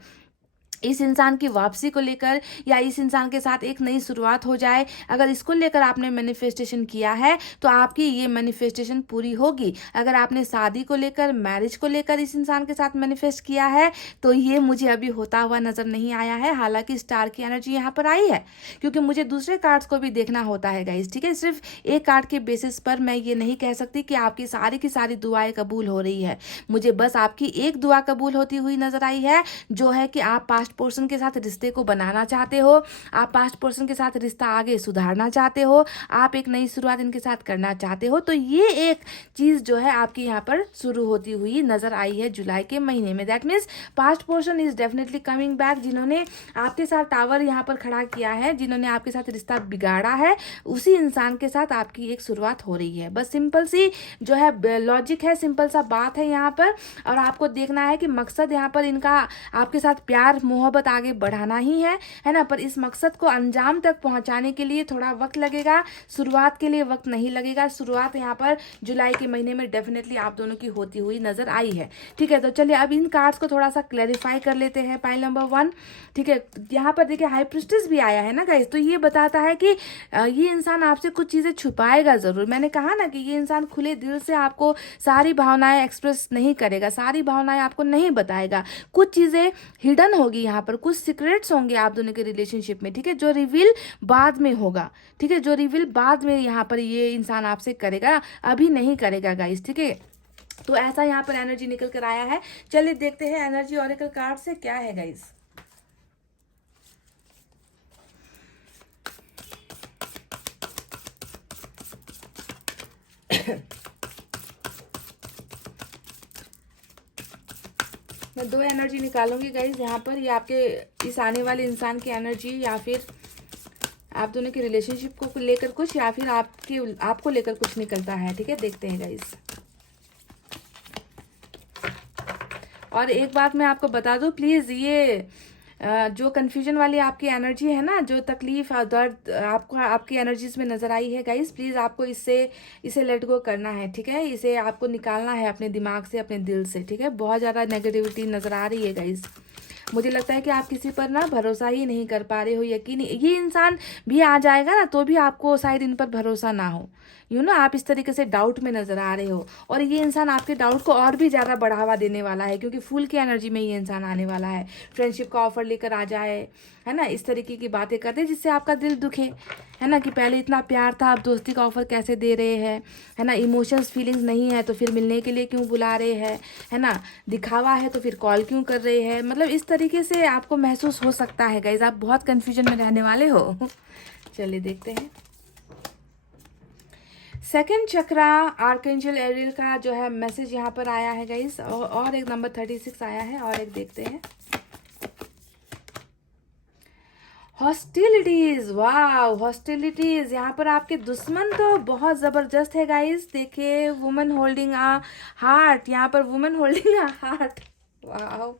इस इंसान की वापसी को लेकर, या इस इंसान के साथ एक नई शुरुआत हो जाए, अगर इसको लेकर आपने मैनिफेस्टेशन किया है तो आपकी ये मैनिफेस्टेशन पूरी होगी। अगर आपने शादी को लेकर, मैरिज को लेकर इस इंसान के साथ मैनिफेस्ट किया है तो ये मुझे अभी होता हुआ नजर नहीं आया है। हालांकि स्टार की एनर्जी यहाँ पर आई है, क्योंकि मुझे दूसरे कार्ड्स को भी देखना होता है गाइस, ठीक है। सिर्फ एक कार्ड के बेसिस पर मैं ये नहीं कह सकती कि आपकी सारी की सारी दुआएं कबूल हो रही है। मुझे बस आपकी एक दुआ कबूल होती हुई नजर आई है, जो है कि आप पास्ट पर्सन के साथ रिश्ते को बनाना चाहते हो, आप पास्ट पर्सन के साथ रिश्ता आगे सुधारना चाहते हो, आप एक नई शुरुआत इनके साथ करना चाहते हो, तो ये एक चीज़ जो है आपकी यहाँ पर शुरू होती हुई नज़र आई है जुलाई के महीने में। That means past person is definitely coming back. जिन्होंने आपके साथ टावर यहाँ पर खड़ा किया है, जिन्होंने आपके साथ रिश्ता बिगाड़ा है, उसी इंसान के साथ आपकी एक शुरुआत हो रही है। बस सिंपल सी जो है लॉजिक है, सिंपल सा बात है यहाँ पर। और आपको देखना है कि मकसद यहाँ पर इनका आपके साथ प्यार मोहब्बत आगे बढ़ाना ही है ना। पर इस मकसद को अंजाम तक पहुँचाने के लिए थोड़ा वक्त लगेगा, शुरुआत के लिए वक्त नहीं लगेगा। शुरुआत यहाँ पर जुलाई के महीने में डेफिनेटली आप दोनों की होती हुई नजर आई है। ठीक है, तो चलिए अब इन कार्ड्स को थोड़ा सा क्लैरिफाई कर लेते हैं। पाइल नंबर 1, ठीक है, यहाँ पर देखिए हाई प्रिस्टेस भी आया है ना गाइस, तो ये बताता है कि ये इंसान आपसे कुछ चीज़ें छुपाएगा ज़रूर। मैंने कहा ना कि ये इंसान खुले दिल से आपको सारी भावनाएं एक्सप्रेस नहीं करेगा, सारी भावनाएं आपको नहीं बताएगा। कुछ चीज़ें हिडन होगी यहाँ पर, कुछ सीक्रेट्स होंगे आप दोनों के रिलेशनशिप में, ठीक है, जो रिवील बाद में होगा। ठीक है, जो रिवील बाद में यहाँ पर ये इंसान आपसे करेगा, अभी नहीं करेगा गाइस। ठीक है, तो ऐसा यहाँ पर एनर्जी निकल कर आया है। चलिए देखते हैं एनर्जी ऑरेकल कार्ड से क्या है गाइस। मैं 2 एनर्जी निकालूंगी गाइज यहाँ पर। ये आपके इस आने वाले इंसान की एनर्जी, या फिर आप दोनों के रिलेशनशिप को लेकर कुछ, या फिर आपको लेकर कुछ निकलता है। ठीक है, देखते हैं गाइज। और एक बात मैं आपको बता दूं, प्लीज़ ये जो कन्फ्यूजन वाली आपकी एनर्जी है ना, जो तकलीफ और दर्द आपको आपकी एनर्जीज में नज़र आई है गाइस, प्लीज़ आपको इसे लेट गो करना है। ठीक है, इसे आपको निकालना है अपने दिमाग से, अपने दिल से। ठीक है, बहुत ज़्यादा नेगेटिविटी नज़र आ रही है गाइस। मुझे लगता है कि आप किसी पर ना भरोसा ही नहीं कर पा रहे हो, यकीन। ये इंसान भी आ जाएगा ना, तो भी आपको शायद इन पर भरोसा ना हो। आप इस तरीके से डाउट में नजर आ रहे हो, और ये इंसान आपके डाउट को और भी ज़्यादा बढ़ावा देने वाला है, क्योंकि फूल की एनर्जी में ये इंसान आने वाला है। फ्रेंडशिप का ऑफर लेकर आ जाए, है ना, इस तरीके की बातें करते जिससे आपका दिल दुखे, है ना, कि पहले इतना प्यार था, अब दोस्ती का ऑफर कैसे दे रहे हैं, है ना, इमोशंस फीलिंग्स नहीं है तो फिर मिलने के लिए क्यों बुला रहे हैं, है ना, दिखावा है तो फिर कॉल क्यों कर रहे हैं। मतलब इस तरीके से आपको महसूस हो सकता है गाइज, आप बहुत कन्फ्यूजन में रहने वाले हो। चलिए देखते हैं। सेकंड चक्रा आर्कएंजल एरियल का जो है मैसेज यहाँ पर आया है गाइस, और एक नंबर 36 आया है, और एक देखते हैं। हॉस्टिलिटीज, वाह, हॉस्टिलिटीज। यहाँ पर आपके दुश्मन तो बहुत जबरदस्त है गाइस। देखिए, वुमेन होल्डिंग अ हार्ट, यहाँ पर वुमेन होल्डिंग अ हार्ट, वाह।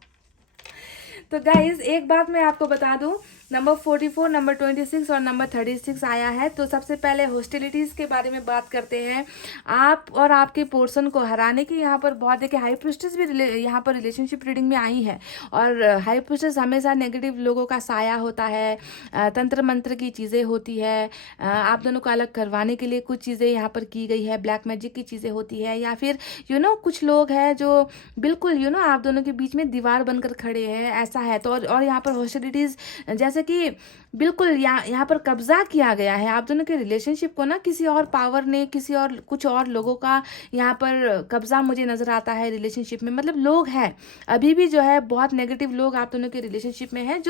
तो गाइज एक बात मैं आपको बता दूं, नंबर 44, नंबर 26 और नंबर 36 आया है। तो सबसे पहले हॉस्टिलिटीज़ के बारे में बात करते हैं। आप और आपके पर्सन को हराने की यहाँ पर बहुत, देखिए हाई प्रिस्टेस भी यहाँ पर रिलेशनशिप रीडिंग में आई है, और हाई प्रिस्टेस हमेशा नेगेटिव लोगों का साया होता है, तंत्र मंत्र की चीज़ें होती है, आप दोनों को अलग करवाने के लिए कुछ चीज़ें यहाँ पर की गई है, ब्लैक मैजिक की चीज़ें होती है, या फिर कुछ लोग हैं जो बिल्कुल आप दोनों के बीच में दीवार बनकर खड़े हैं, ऐसा है। तो और यहाँ पर हॉस्टिलिटीज़ जैसे कि बिल्कुल यहाँ पर कब्जा किया गया है आप दोनों के रिलेशनशिप को ना, किसी और पावर ने, किसी और कुछ और लोगों का यहाँ पर कब्जा मुझे नजर आता है रिलेशनशिप में। मतलब लोग हैं अभी भी जो है, बहुत नेगेटिव लोग आप दोनों के रिलेशनशिप में हैं,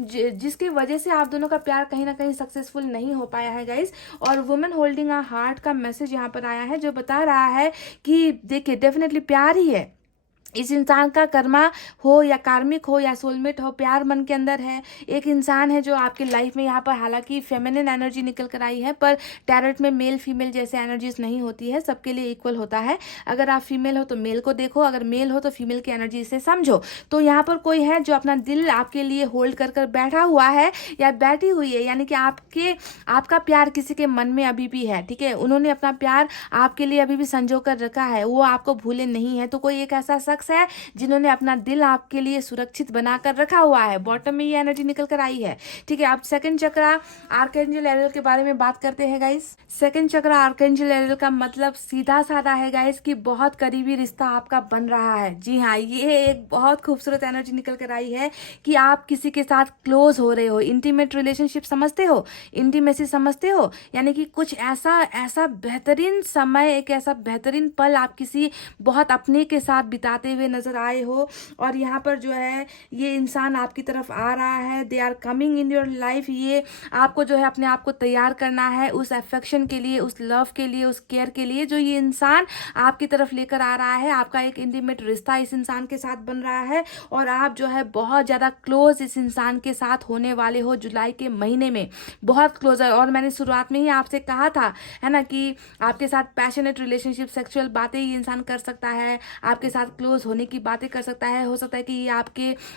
जिसकी वजह से आप दोनों का प्यार कहीं ना कहीं सक्सेसफुल नहीं हो पाया है गाइस। और वुमेन होल्डिंग अ हार्ट का मैसेज यहाँ पर आया है, जो बता रहा है कि देखिए डेफिनेटली प्यार ही है। इस इंसान का कर्मा हो या कार्मिक हो या सोलमेट हो, प्यार मन के अंदर है। एक इंसान है जो आपके लाइफ में यहाँ पर, हालांकि फेमिनिन एनर्जी निकल कर आई है, पर टैरोट में मेल फीमेल जैसे एनर्जीज नहीं होती है, सबके लिए इक्वल होता है। अगर आप फीमेल हो तो मेल को देखो, अगर मेल हो तो फीमेल की एनर्जी से समझो। तो यहाँ पर कोई है जो अपना दिल आपके लिए होल्ड कर कर बैठा हुआ है या बैठी हुई है, यानी कि आपका प्यार किसी के मन में अभी भी है। ठीक है, उन्होंने अपना प्यार आपके लिए अभी भी संजो कर रखा है, वो आपको भूले नहीं है। तो कोई एक ऐसा शख्स है जिन्होंने अपना दिल आपके लिए सुरक्षित बनाकर रखा हुआ है। बॉटम में ये एनर्जी निकल कर आई है। ठीक है, अब सेकंड चक्रा आर्कएंजल एरियल के बारे में बात करते हैं गाइस। सेकंड चक्रा आर्कएंजल एरियल का मतलब सीधा साधा है गाइस, कि बहुत करीबी रिश्ता आपका बन रहा है। जी हाँ, ये एक बहुत खूबसूरत एनर्जी निकल कर आई है कि आप किसी के साथ क्लोज हो रहे हो। इंटीमेट रिलेशनशिप समझते हो, इंटीमेसी समझते हो, यानी कि कुछ ऐसा बेहतरीन समय, एक ऐसा बेहतरीन पल आप किसी बहुत अपने के साथ बिताते आते हुए नजर आए हो, और यहाँ पर जो है ये इंसान आपकी तरफ आ रहा है, they are coming in your life. ये आपको जो है अपने आप को तैयार करना है उस अफेक्शन के लिए, उस लव के लिए, उस केयर के लिए जो ये इंसान आपकी तरफ लेकर आ रहा है। आपका एक इंटीमेट रिश्ता इस इंसान के साथ बन रहा है, और आप जो है बहुत ज़्यादा क्लोज इस इंसान के साथ होने वाले हो जुलाई के महीने में, बहुत क्लोज है। और मैंने शुरुआत में ही आपसे कहा था, है ना, कि आपके साथ पैशनेट रिलेशनशिप, सेक्सुअल बातें ये इंसान कर सकता है, आपके साथ क्लोज होने की बातें कर सकता है। हो सकता है कि ये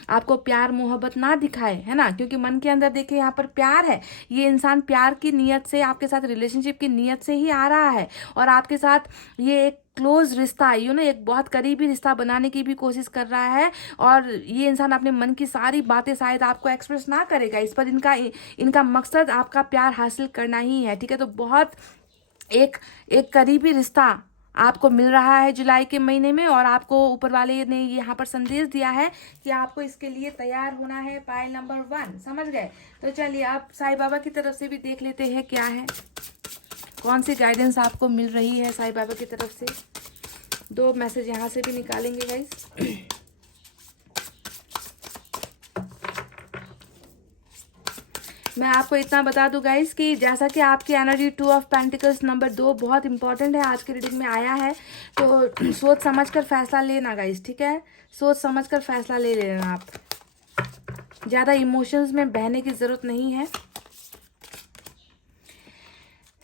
आपको प्यार मोहब्बत ना दिखाए, है ना, क्योंकि मन के अंदर देखिए यहाँ पर प्यार है। ये इंसान प्यार की नीयत से, आपके साथ रिलेशनशिप की नीयत से ही आ रहा है, और आपके साथ ये एक क्लोज रिश्ता, एक बहुत करीबी रिश्ता बनाने की भी कोशिश कर रहा है। और ये इंसान अपने मन की सारी बातें शायद आपको एक्सप्रेस ना करेगा, इस पर इनका मकसद आपका प्यार हासिल करना ही है, ठीक है। तो बहुत एक करीबी रिश्ता आपको मिल रहा है जुलाई के महीने में, और आपको ऊपर वाले ने यहाँ पर संदेश दिया है कि आपको इसके लिए तैयार होना है। पायल नंबर 1, समझ गए। तो चलिए अब साईं बाबा की तरफ से भी देख लेते हैं क्या है, कौन सी गाइडेंस आपको मिल रही है साईं बाबा की तरफ से। 2 मैसेज यहाँ से भी निकालेंगे गाइस। मैं आपको इतना बता दूं गाइस कि जैसा कि आपकी एनर्जी 2 ऑफ पेंटिकल्स नंबर 2 बहुत इंपॉर्टेंट है, आज की रीडिंग में आया है, तो सोच समझ कर फैसला लेना गाइस, ठीक है। सोच समझ कर फैसला ले लेना आप, ज़्यादा इमोशंस में बहने की ज़रूरत नहीं है।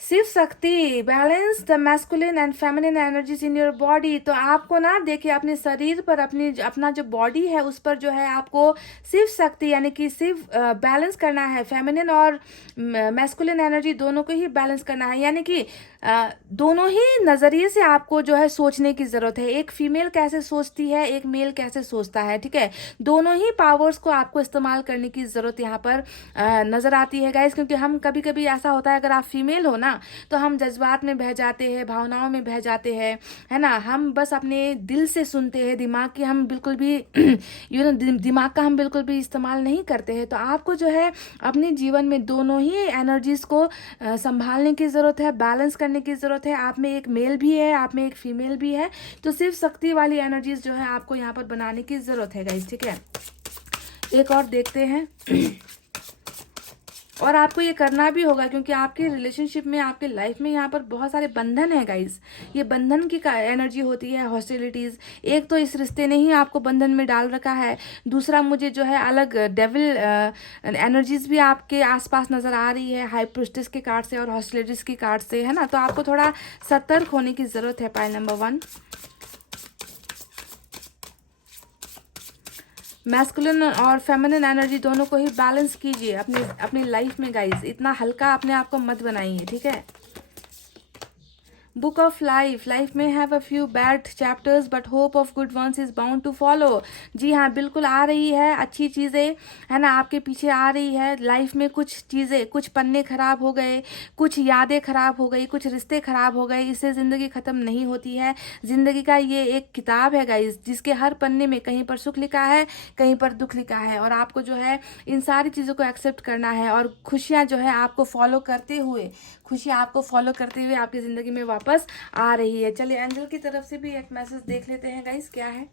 Shiv Shakti, balance the masculine and feminine energies in your body. तो आपको ना देखिए अपने शरीर पर, अपना जो बॉडी है उस पर जो है आपको शिव शक्ति यानी कि शिव बैलेंस करना है। फेमिनिन और मैस्कुलिन एनर्जी दोनों को ही बैलेंस करना है, यानी कि दोनों ही नज़रिए से आपको जो है सोचने की ज़रूरत है। एक फीमेल कैसे सोचती है, एक मेल कैसे सोचता है, ठीक है। दोनों ही पावर्स को आपको इस्तेमाल करने की ज़रूरत यहाँ पर नज़र आती है गाइस, क्योंकि हम कभी कभी ऐसा होता है, अगर आप फीमेल हो ना तो हम जज्बात में बह जाते हैं, भावनाओं में बह जाते हैं, है ना। हम बस अपने दिल से सुनते हैं, दिमाग की हम बिल्कुल भी दिमाग का हम बिल्कुल भी इस्तेमाल नहीं करते हैं। तो आपको जो है अपने जीवन में दोनों ही एनर्जीज को संभालने की ज़रूरत है, बैलेंस करने की ज़रूरत है। आप में एक मेल भी है, आप में एक फीमेल भी है, तो सिर्फ शक्ति वाली एनर्जीज जो है आपको यहाँ पर बनाने की ज़रूरत है गाइस, ठीक है। एक और देखते हैं और आपको ये करना भी होगा, क्योंकि आपके रिलेशनशिप में, आपके लाइफ में यहाँ पर बहुत सारे बंधन है गाइस। ये बंधन की एनर्जी होती है, हॉस्टिलिटीज। एक तो इस रिश्ते ने ही आपको बंधन में डाल रखा है, दूसरा मुझे जो है अलग डेविल एनर्जीज भी आपके आसपास नजर आ रही है, हाई प्रिस्टेस के कार्ड से और हॉस्टिलिटीज की कार्ड से, है ना। तो आपको थोड़ा सतर्क होने की जरूरत है। पाइल नंबर 1, मैस्कुलिन और फेमिनिन एनर्जी दोनों को ही बैलेंस कीजिए अपनी लाइफ में गाइस। इतना हल्का अपने आप को मत बनाइए, ठीक है। बुक ऑफ लाइफ में have a few bad chapters but hope of good ones is bound to follow. जी हाँ, बिल्कुल आ रही है अच्छी चीज़ें, है ना, आपके पीछे आ रही है। लाइफ में कुछ चीज़ें, कुछ पन्ने खराब हो गए, कुछ यादें खराब हो गई, कुछ रिश्ते खराब हो गए, इससे ज़िंदगी ख़त्म नहीं होती है। ज़िंदगी का ये एक किताब है गाइस, जिसके हर पन्ने में कहीं पर सुख लिखा है, कहीं पर दुख लिखा है, और आपको जो है इन सारी चीज़ों को एक्सेप्ट करना है, और खुशियाँ जो है आपको फॉलो करते हुए, आपकी ज़िंदगी में वापस आ रही है। चलिए एंजल की तरफ से भी एक मैसेज देख लेते हैं गाइस, क्या है।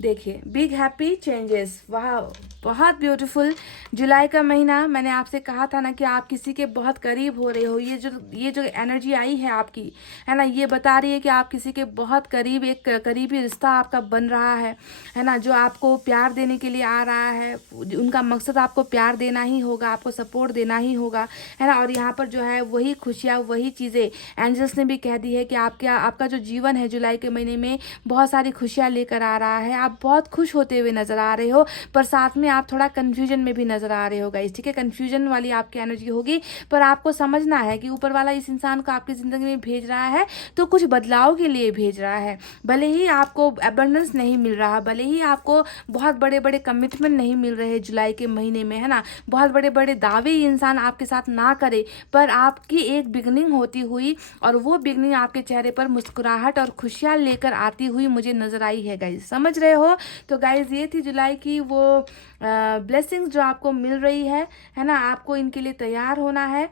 देखिए, बिग हैप्पी चेंजेस, वाह, बहुत ब्यूटीफुल। जुलाई का महीना, मैंने आपसे कहा था ना कि आप किसी के बहुत करीब हो रहे हो। ये जो एनर्जी आई है आपकी, है ना, ये बता रही है कि आप किसी के बहुत करीब, एक करीबी रिश्ता आपका बन रहा है ना, जो आपको प्यार देने के लिए आ रहा है। उनका मकसद आपको प्यार देना ही होगा, आपको सपोर्ट देना ही होगा, है ना। और यहाँ पर जो है वही खुशियाँ, वही चीज़ें एंजल्स ने भी कह दी है कि आपका जो जीवन है जुलाई के महीने में बहुत सारी खुशियाँ लेकर आ रहा है। आप बहुत खुश होते हुए नजर आ रहे हो, पर साथ में आप थोड़ा कन्फ्यूजन में भी नजर आ रहे हो गाइस, ठीक है। कन्फ्यूजन वाली आपकी एनर्जी होगी, पर आपको समझना है कि ऊपर वाला इस इंसान को आपकी ज़िंदगी में भेज रहा है तो कुछ बदलाव के लिए भेज रहा है। भले ही आपको अबंडेंस नहीं मिल रहा, भले ही आपको बहुत बड़े बड़े कमिटमेंट नहीं मिल रहे जुलाई के महीने में, है ना, बहुत बड़े बड़े दावे ये इंसान आपके साथ ना करे, पर आपकी एक बिगनिंग होती हुई और वो बिगनिंग आपके चेहरे पर मुस्कुराहट और खुशियाँ लेकर आती हुई मुझे नजर आई है गाइज, समझ रहे हो। तो गाइज ये थी जुलाई की वो ब्लेसिंग्स जो आपको मिल रही है ना। आपको इनके लिए तैयार होना है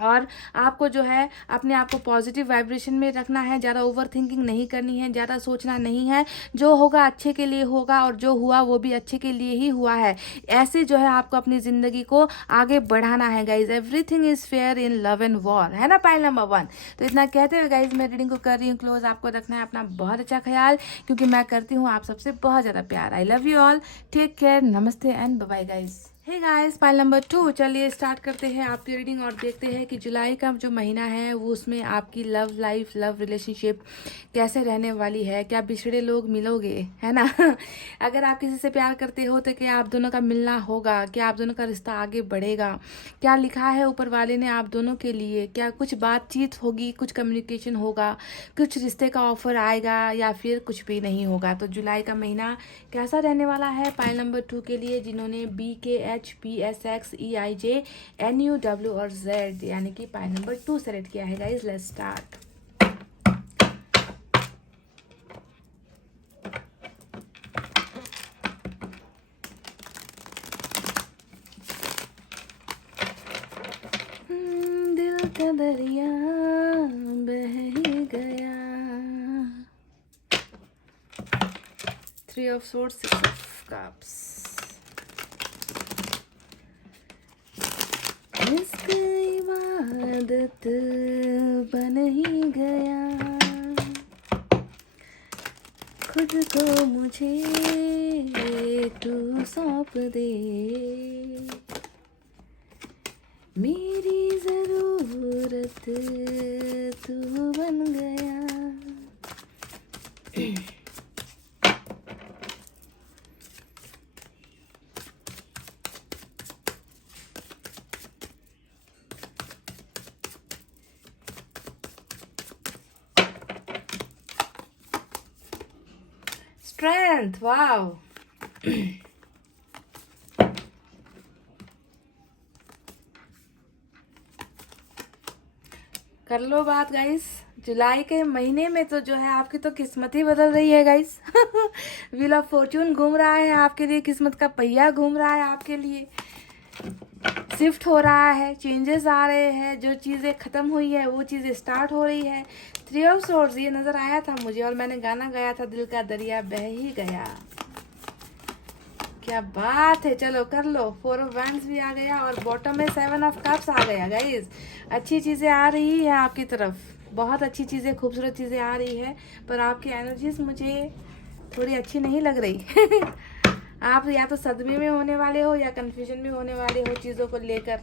और आपको जो है अपने आप को पॉजिटिव वाइब्रेशन में रखना है, ज़्यादा ओवर थिंकिंग नहीं करनी है, ज़्यादा सोचना नहीं है। जो होगा अच्छे के लिए होगा और जो हुआ वो भी अच्छे के लिए ही हुआ है। ऐसे जो है आपको अपनी ज़िंदगी को आगे बढ़ाना है guys. Everything is fair in love and war, है ना, पाइल नंबर 1। तो इतना कहते हुए गाइज मैं रीडिंग को कर रही हूँ क्लोज। आपको रखना है अपना बहुत अच्छा ख्याल, क्योंकि मैं करती हूँ आप सबसे बहुत ज़्यादा प्यार। I love you all, take care, नमस्ते and bye guys. Hey guys, file number 2, चलिए स्टार्ट करते हैं आपकी रीडिंग और देखते हैं कि जुलाई का जो महीना है वो उसमें आपकी लव लाइफ, लव रिलेशनशिप कैसे रहने वाली है। क्या बिछड़े लोग मिलोगे, है ना। अगर आप किसी से प्यार करते हो तो क्या आप दोनों का मिलना होगा, क्या आप दोनों का रिश्ता आगे बढ़ेगा, क्या लिखा है ऊपर वाले ने आप दोनों के लिए, क्या कुछ बातचीत होगी, कुछ कम्युनिकेशन होगा, कुछ रिश्ते का ऑफर आएगा या फिर कुछ भी नहीं होगा। तो जुलाई का महीना कैसा रहने वाला है पाइल नंबर 2 के लिए, जिन्होंने BKHPSXEIJNUW और Z यानी कि पाइल नंबर 2 सेलेक्ट किया है गाइस। Let's start. दिल का दरिया बह ही गया। 3 of Swords, 6 of Cups। इश्क इबादत बन ही गया, खुद को मुझे तू सौंप दे, मेरी जरूरत तू बन गया। Strength, wow। कर लो बात गाइस। जुलाई के महीने में तो जो है आपकी तो किस्मत ही बदल रही है गाइस। व्हील ऑफ फॉर्च्यून घूम रहा है आपके लिए, किस्मत का पहिया घूम रहा है आपके लिए, शिफ्ट हो रहा है, चेंजेस आ रहे हैं, जो चीज़ें ख़त्म हुई है वो चीज़ें स्टार्ट हो रही है। 3 of Swords ये नज़र आया था मुझे और मैंने गाना गाया था, दिल का दरिया बह ही गया। क्या बात है, चलो कर लो। 4 of Wands भी आ गया और बॉटम में 7 of Cups आ गया गाइस। अच्छी चीज़ें आ रही है आपकी तरफ, बहुत अच्छी चीज़ें, खूबसूरत चीज़ें आ रही है, पर आपकी एनर्जीज मुझे थोड़ी अच्छी नहीं लग रही। आप या तो सदमे में होने वाले हो या कंफ्यूजन में होने वाले हो चीज़ों को लेकर।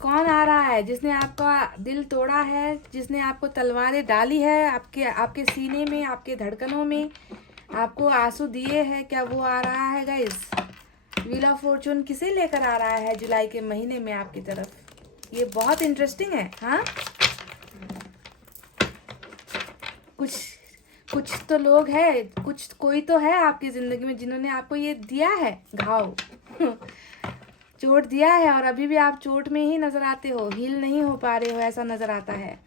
कौन आ रहा है जिसने आपका दिल तोड़ा है, जिसने आपको तलवारें डाली है आपके आपके सीने में, आपके धड़कनों में, आपको आंसू दिए हैं, क्या वो आ रहा है गाइस। व्हील ऑफ फॉर्च्यून किसे लेकर आ रहा है जुलाई के महीने में आपकी तरफ, ये बहुत इंटरेस्टिंग है। हाँ, कुछ तो लोग है, कोई तो है आपकी जिंदगी में जिन्होंने आपको ये दिया है घाव। चोट दिया है और अभी भी आप चोट में ही नजर आते हो, हील नहीं हो पा रहे हो, ऐसा नजर आता है।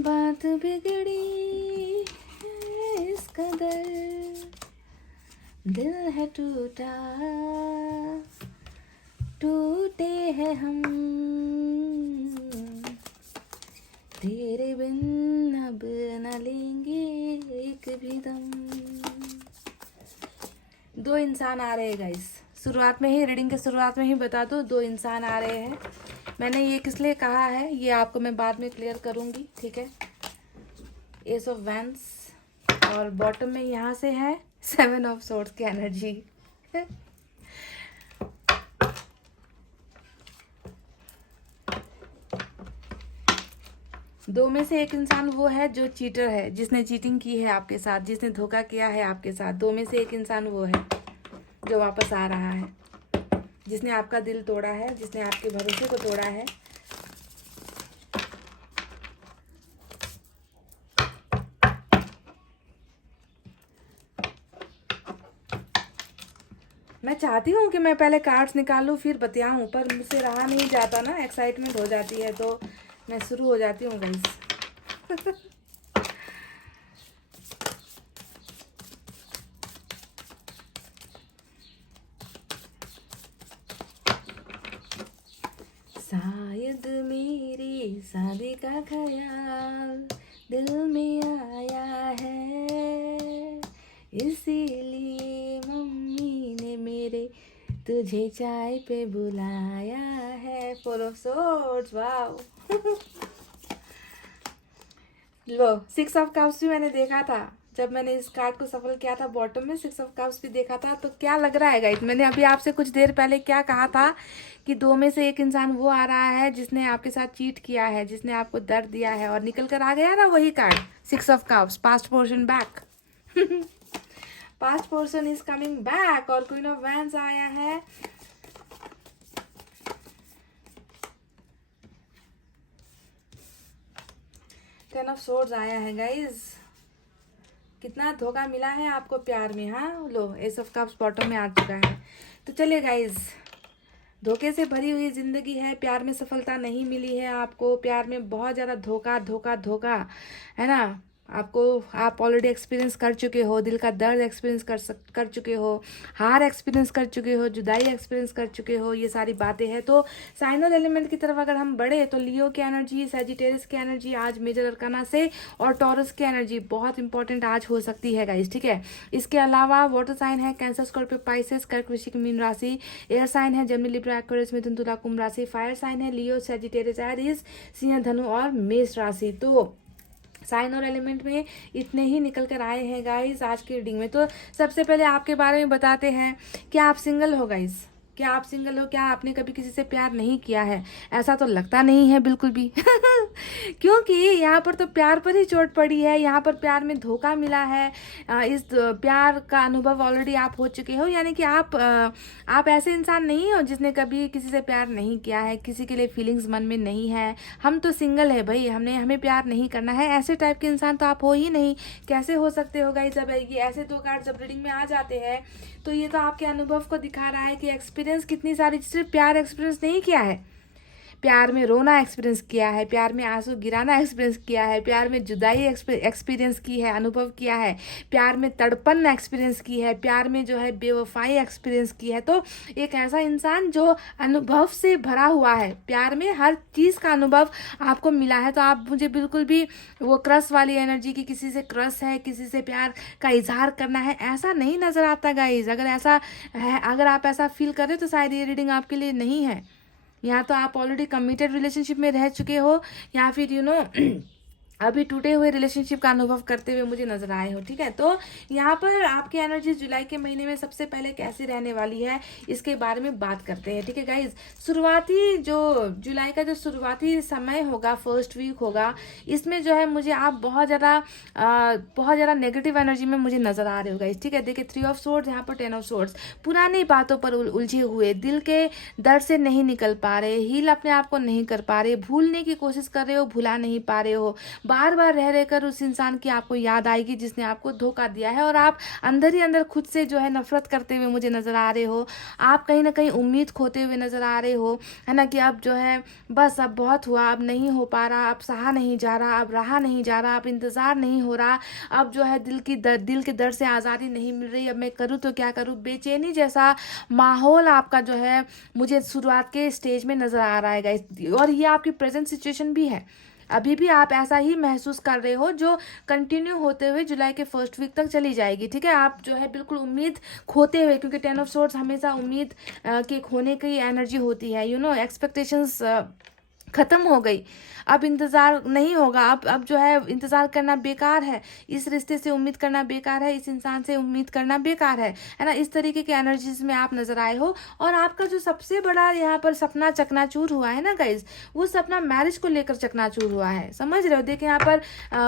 बात बिगड़ी है इस कदर, दिल है टूटा, टूटे हैं हम, तेरे बिन अब न लेंगे एक भी दम। 2 इंसान आ रहे हैं गाइस, शुरुआत में ही, रीडिंग के शुरुआत में ही बता दूँ, 2 इंसान आ रहे हैं। मैंने ये किस लिए कहा है ये आपको मैं बाद में क्लियर करूँगी, ठीक है। एस ऑफ वैंस और बॉटम में यहाँ से है 7 ऑफ सोर्ड्स की एनर्जी। दो में से एक इंसान वो है जो चीटर है, जिसने चीटिंग की है आपके साथ, जिसने धोखा किया है आपके साथ। 2 में से एक इंसान वो है जो वापस आ रहा है, जिसने आपका दिल तोड़ा है, जिसने आपके भरोसे को तोड़ा है। मैं चाहती हूँ कि मैं पहले कार्ड्स निकालूं फिर बतियाऊं, पर मुझसे रहा नहीं जाता ना, एक्साइटमेंट हो जाती है तो मैं शुरू हो जाती हूँ गाइस। शायद मेरी शादी का ख्याल दिल में आया है, इसीलिए मम्मी ने मेरे तुझे चाय पे बुलाया है। 4 of swords, wow. Low 6 of cups भी मैंने देखा था जब मैंने इस कार्ड को सफल किया था, बॉटम में 6 ऑफ कप्स भी देखा था। तो क्या लग रहा है गाइस, मैंने अभी आपसे कुछ देर पहले क्या कहा था कि 2 में से एक इंसान वो आ रहा है जिसने आपके साथ चीट किया है, जिसने आपको दर्द दिया है, और निकल कर आ गया ना वही card 6 of cups, past portion back. Past person is coming back, और क्वीन ऑफ वैंस आया है। टेन ऑफ सोर्ड्स आया है गाइज। कितना धोखा मिला है आपको प्यार में, हाँ। लो एस ऑफ कप्स बॉटम में आ चुका है। तो चलिए गाइज, धोखे से भरी हुई जिंदगी है, प्यार में सफलता नहीं मिली है आपको, प्यार में बहुत ज़्यादा धोखा धोखा धोखा है ना आपको। आप ऑलरेडी एक्सपीरियंस कर चुके हो, दिल का दर्द एक्सपीरियंस कर चुके हो, हार एक्सपीरियंस कर चुके हो, जुदाई एक्सपीरियंस कर चुके हो, ये सारी बातें हैं। तो साइनल एलिमेंट की तरफ अगर हम बढ़े तो लियो की एनर्जी, सैजिटेरियस की एनर्जी आज मेजर अरकाना से, और टॉरस की एनर्जी बहुत इंपॉर्टेंट आज हो सकती है गाइस, ठीक है। इसके अलावा वाटर साइन है कैंसर, स्कॉर्पियो, पाइसेस, कर्क, वृश्चिक, मीन राशि। एयर साइन है जेमिनी, लिब्रा, एक्वेरियस, मिथुन, तुला, कुंभ राशि। फायर साइन है लियो, सैजिटेरियस, एरीज, सिंह, धनु और मेष राशि। तो साइन और एलिमेंट में इतने ही निकल कर आए हैं गाइस आज की रीडिंग में। तो सबसे पहले आपके बारे में बताते हैं, क्या आप सिंगल हो गाइस? क्या आप सिंगल हो? क्या आपने कभी किसी से प्यार नहीं किया है? ऐसा तो लगता नहीं है बिल्कुल भी। क्योंकि यहाँ पर तो प्यार पर ही चोट पड़ी है, यहाँ पर प्यार में धोखा मिला है। इस प्यार का अनुभव ऑलरेडी आप हो चुके हो, यानी कि आप ऐसे इंसान नहीं हो जिसने कभी किसी से प्यार नहीं किया है, किसी के लिए फीलिंग्स मन में नहीं है। हम तो सिंगल है भाई, हमें प्यार नहीं करना है, ऐसे टाइप के इंसान तो आप हो ही नहीं। कैसे हो सकते हो गाइस? जब ये ऐसे 2 कार्ड जब रीडिंग में आ जाते हैं तो ये तो आपके अनुभव को दिखा रहा है कि एक्सपीरियंस कितनी सारी, सिर्फ प्यार एक्सपीरियंस नहीं किया है, प्यार में रोना एक्सपीरियंस किया है, प्यार में आंसू गिराना एक्सपीरियंस किया है, प्यार में जुदाई एक्सपीरियंस की है, अनुभव किया है, प्यार में तड़पन एक्सपीरियंस की है, प्यार में जो है बेवफाई एक्सपीरियंस की है। तो एक ऐसा इंसान जो अनुभव से भरा हुआ है, प्यार में हर चीज़ का अनुभव आपको मिला है। तो आप मुझे बिल्कुल भी वो क्रश वाली एनर्जी की, किसी से क्रश है, किसी से प्यार का इजहार करना है, ऐसा नहीं नज़र आता गाइज। अगर ऐसा है, अगर आप ऐसा फील कर रहे हो तो शायद ये रीडिंग आपके लिए नहीं है। यहाँ तो आप ऑलरेडी कमिटेड रिलेशनशिप में रह चुके हो, या फिर अभी टूटे हुए रिलेशनशिप का अनुभव करते हुए मुझे नजर आए हो, ठीक है। तो यहाँ पर आपकी एनर्जी जुलाई के महीने में सबसे पहले कैसी रहने वाली है इसके बारे में बात करते हैं, ठीक है गाइज। शुरुआती जो जुलाई का जो शुरुआती समय होगा, फर्स्ट वीक होगा, इसमें जो है मुझे आप बहुत ज़्यादा नेगेटिव एनर्जी में मुझे नजर आ रहे हो गाइज, ठीक है। देखिए 3 ऑफ सोर्ड्स, यहाँ पर 10 ऑफ सोर्ड्स, पुरानी बातों पर उलझे हुए, दिल के दर्द से नहीं निकल पा रहे, हील अपने आप को नहीं कर पा रहे, भूलने की कोशिश कर रहे हो, भुला नहीं पा रहे हो, बार बार रह रहकर उस इंसान की आपको याद आएगी जिसने आपको धोखा दिया है, और आप अंदर ही अंदर खुद से जो है नफरत करते हुए मुझे नजर आ रहे हो। आप कहीं ना कहीं उम्मीद खोते हुए नजर आ रहे हो, है ना, कि अब जो है बस अब बहुत हुआ, अब नहीं हो पा रहा, अब सहा नहीं जा रहा, अब रहा नहीं जा रहा, अब इंतजार नहीं हो रहा, अब जो है दिल के दर्द से आज़ादी नहीं मिल रही, अब मैं करूँ तो क्या करूँ, बेचैनी जैसा माहौल आपका जो है मुझे शुरुआत के स्टेज में नजर आ रहा है गाइस। और ये आपकी प्रेजेंट सिचुएशन भी है, अभी भी आप ऐसा ही महसूस कर रहे हो, जो कंटिन्यू होते हुए जुलाई के फर्स्ट वीक तक चली जाएगी। ठीक है, आप जो है बिल्कुल उम्मीद खोते हुए, क्योंकि 10 ऑफ सोर्ड्स हमेशा उम्मीद के खोने की एनर्जी होती है। एक्सपेक्टेशंस खत्म हो गई, अब इंतज़ार नहीं होगा। अब जो है इंतज़ार करना बेकार है, इस रिश्ते से उम्मीद करना बेकार है, इस इंसान से उम्मीद करना बेकार है ना। इस तरीके के एनर्जीज में आप नज़र आए हो। और आपका जो सबसे बड़ा यहाँ पर सपना चकनाचूर हुआ है ना गाइज, वो सपना मैरिज को लेकर चकनाचूर हुआ है। समझ रहे हो? देखिए यहाँ पर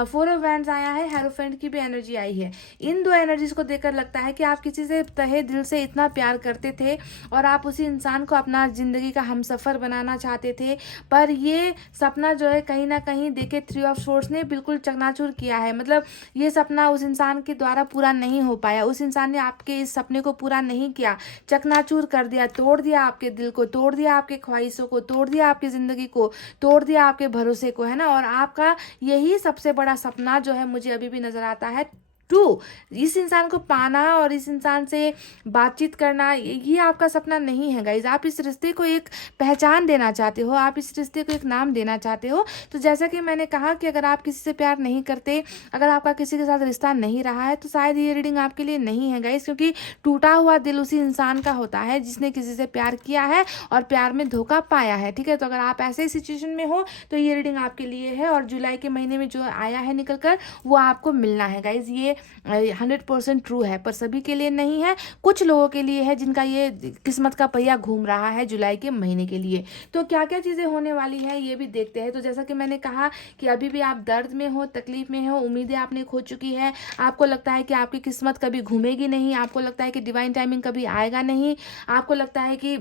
4 ऑफ वैंड्स आया है, हेरोफेंट की भी एनर्जी आई है। इन दो एनर्जीज को देखकर लगता है कि आप किसी से तहे दिल से इतना प्यार करते थे और आप उसी इंसान को अपना ज़िंदगी का हमसफ़र बनाना चाहते थे, पर ये सपना जो है कहीं ना कहीं देखे 3 ऑफ सोर्ड्स ने बिल्कुल चकनाचूर किया है। मतलब ये सपना उस इंसान के द्वारा पूरा नहीं हो पाया, उस इंसान ने आपके इस सपने को पूरा नहीं किया, चकनाचूर कर दिया, तोड़ दिया आपके दिल को, तोड़ दिया आपके ख्वाहिशों को, तोड़ दिया आपकी ज़िंदगी को, तोड़ दिया आपके भरोसे को, है ना। और आपका यही सबसे बड़ा सपना जो है मुझे अभी भी नज़र आता है, इस इंसान को पाना और इस इंसान से बातचीत करना, ये आपका सपना नहीं है गाइज। आप इस रिश्ते को एक पहचान देना चाहते हो, आप इस रिश्ते को एक नाम देना चाहते हो। तो जैसा कि मैंने कहा कि अगर आप किसी से प्यार नहीं करते, अगर आपका किसी के साथ रिश्ता नहीं रहा है, तो शायद ये रीडिंग आपके लिए नहीं है गाइज, क्योंकि टूटा हुआ दिल उसी इंसान का होता है जिसने किसी से प्यार किया है और प्यार में धोखा पाया है। ठीक है, तो अगर आप ऐसे सिचुएशन में हो तो ये रीडिंग आपके लिए है। और जुलाई के महीने में जो आया है निकल कर, वो आपको मिलना है गाइज। ये 100% ट्रू है, पर सभी के लिए नहीं है, कुछ लोगों के लिए है जिनका ये किस्मत का पहिया घूम रहा है जुलाई के महीने के लिए। तो क्या क्या चीज़ें होने वाली है ये भी देखते हैं। तो जैसा कि मैंने कहा कि अभी भी आप दर्द में हो, तकलीफ में हो, उम्मीदें आपने खो चुकी है, आपको लगता है कि आपकी किस्मत कभी घूमेगी नहीं, आपको लगता है कि डिवाइन टाइमिंग कभी आएगा नहीं, आपको लगता है कि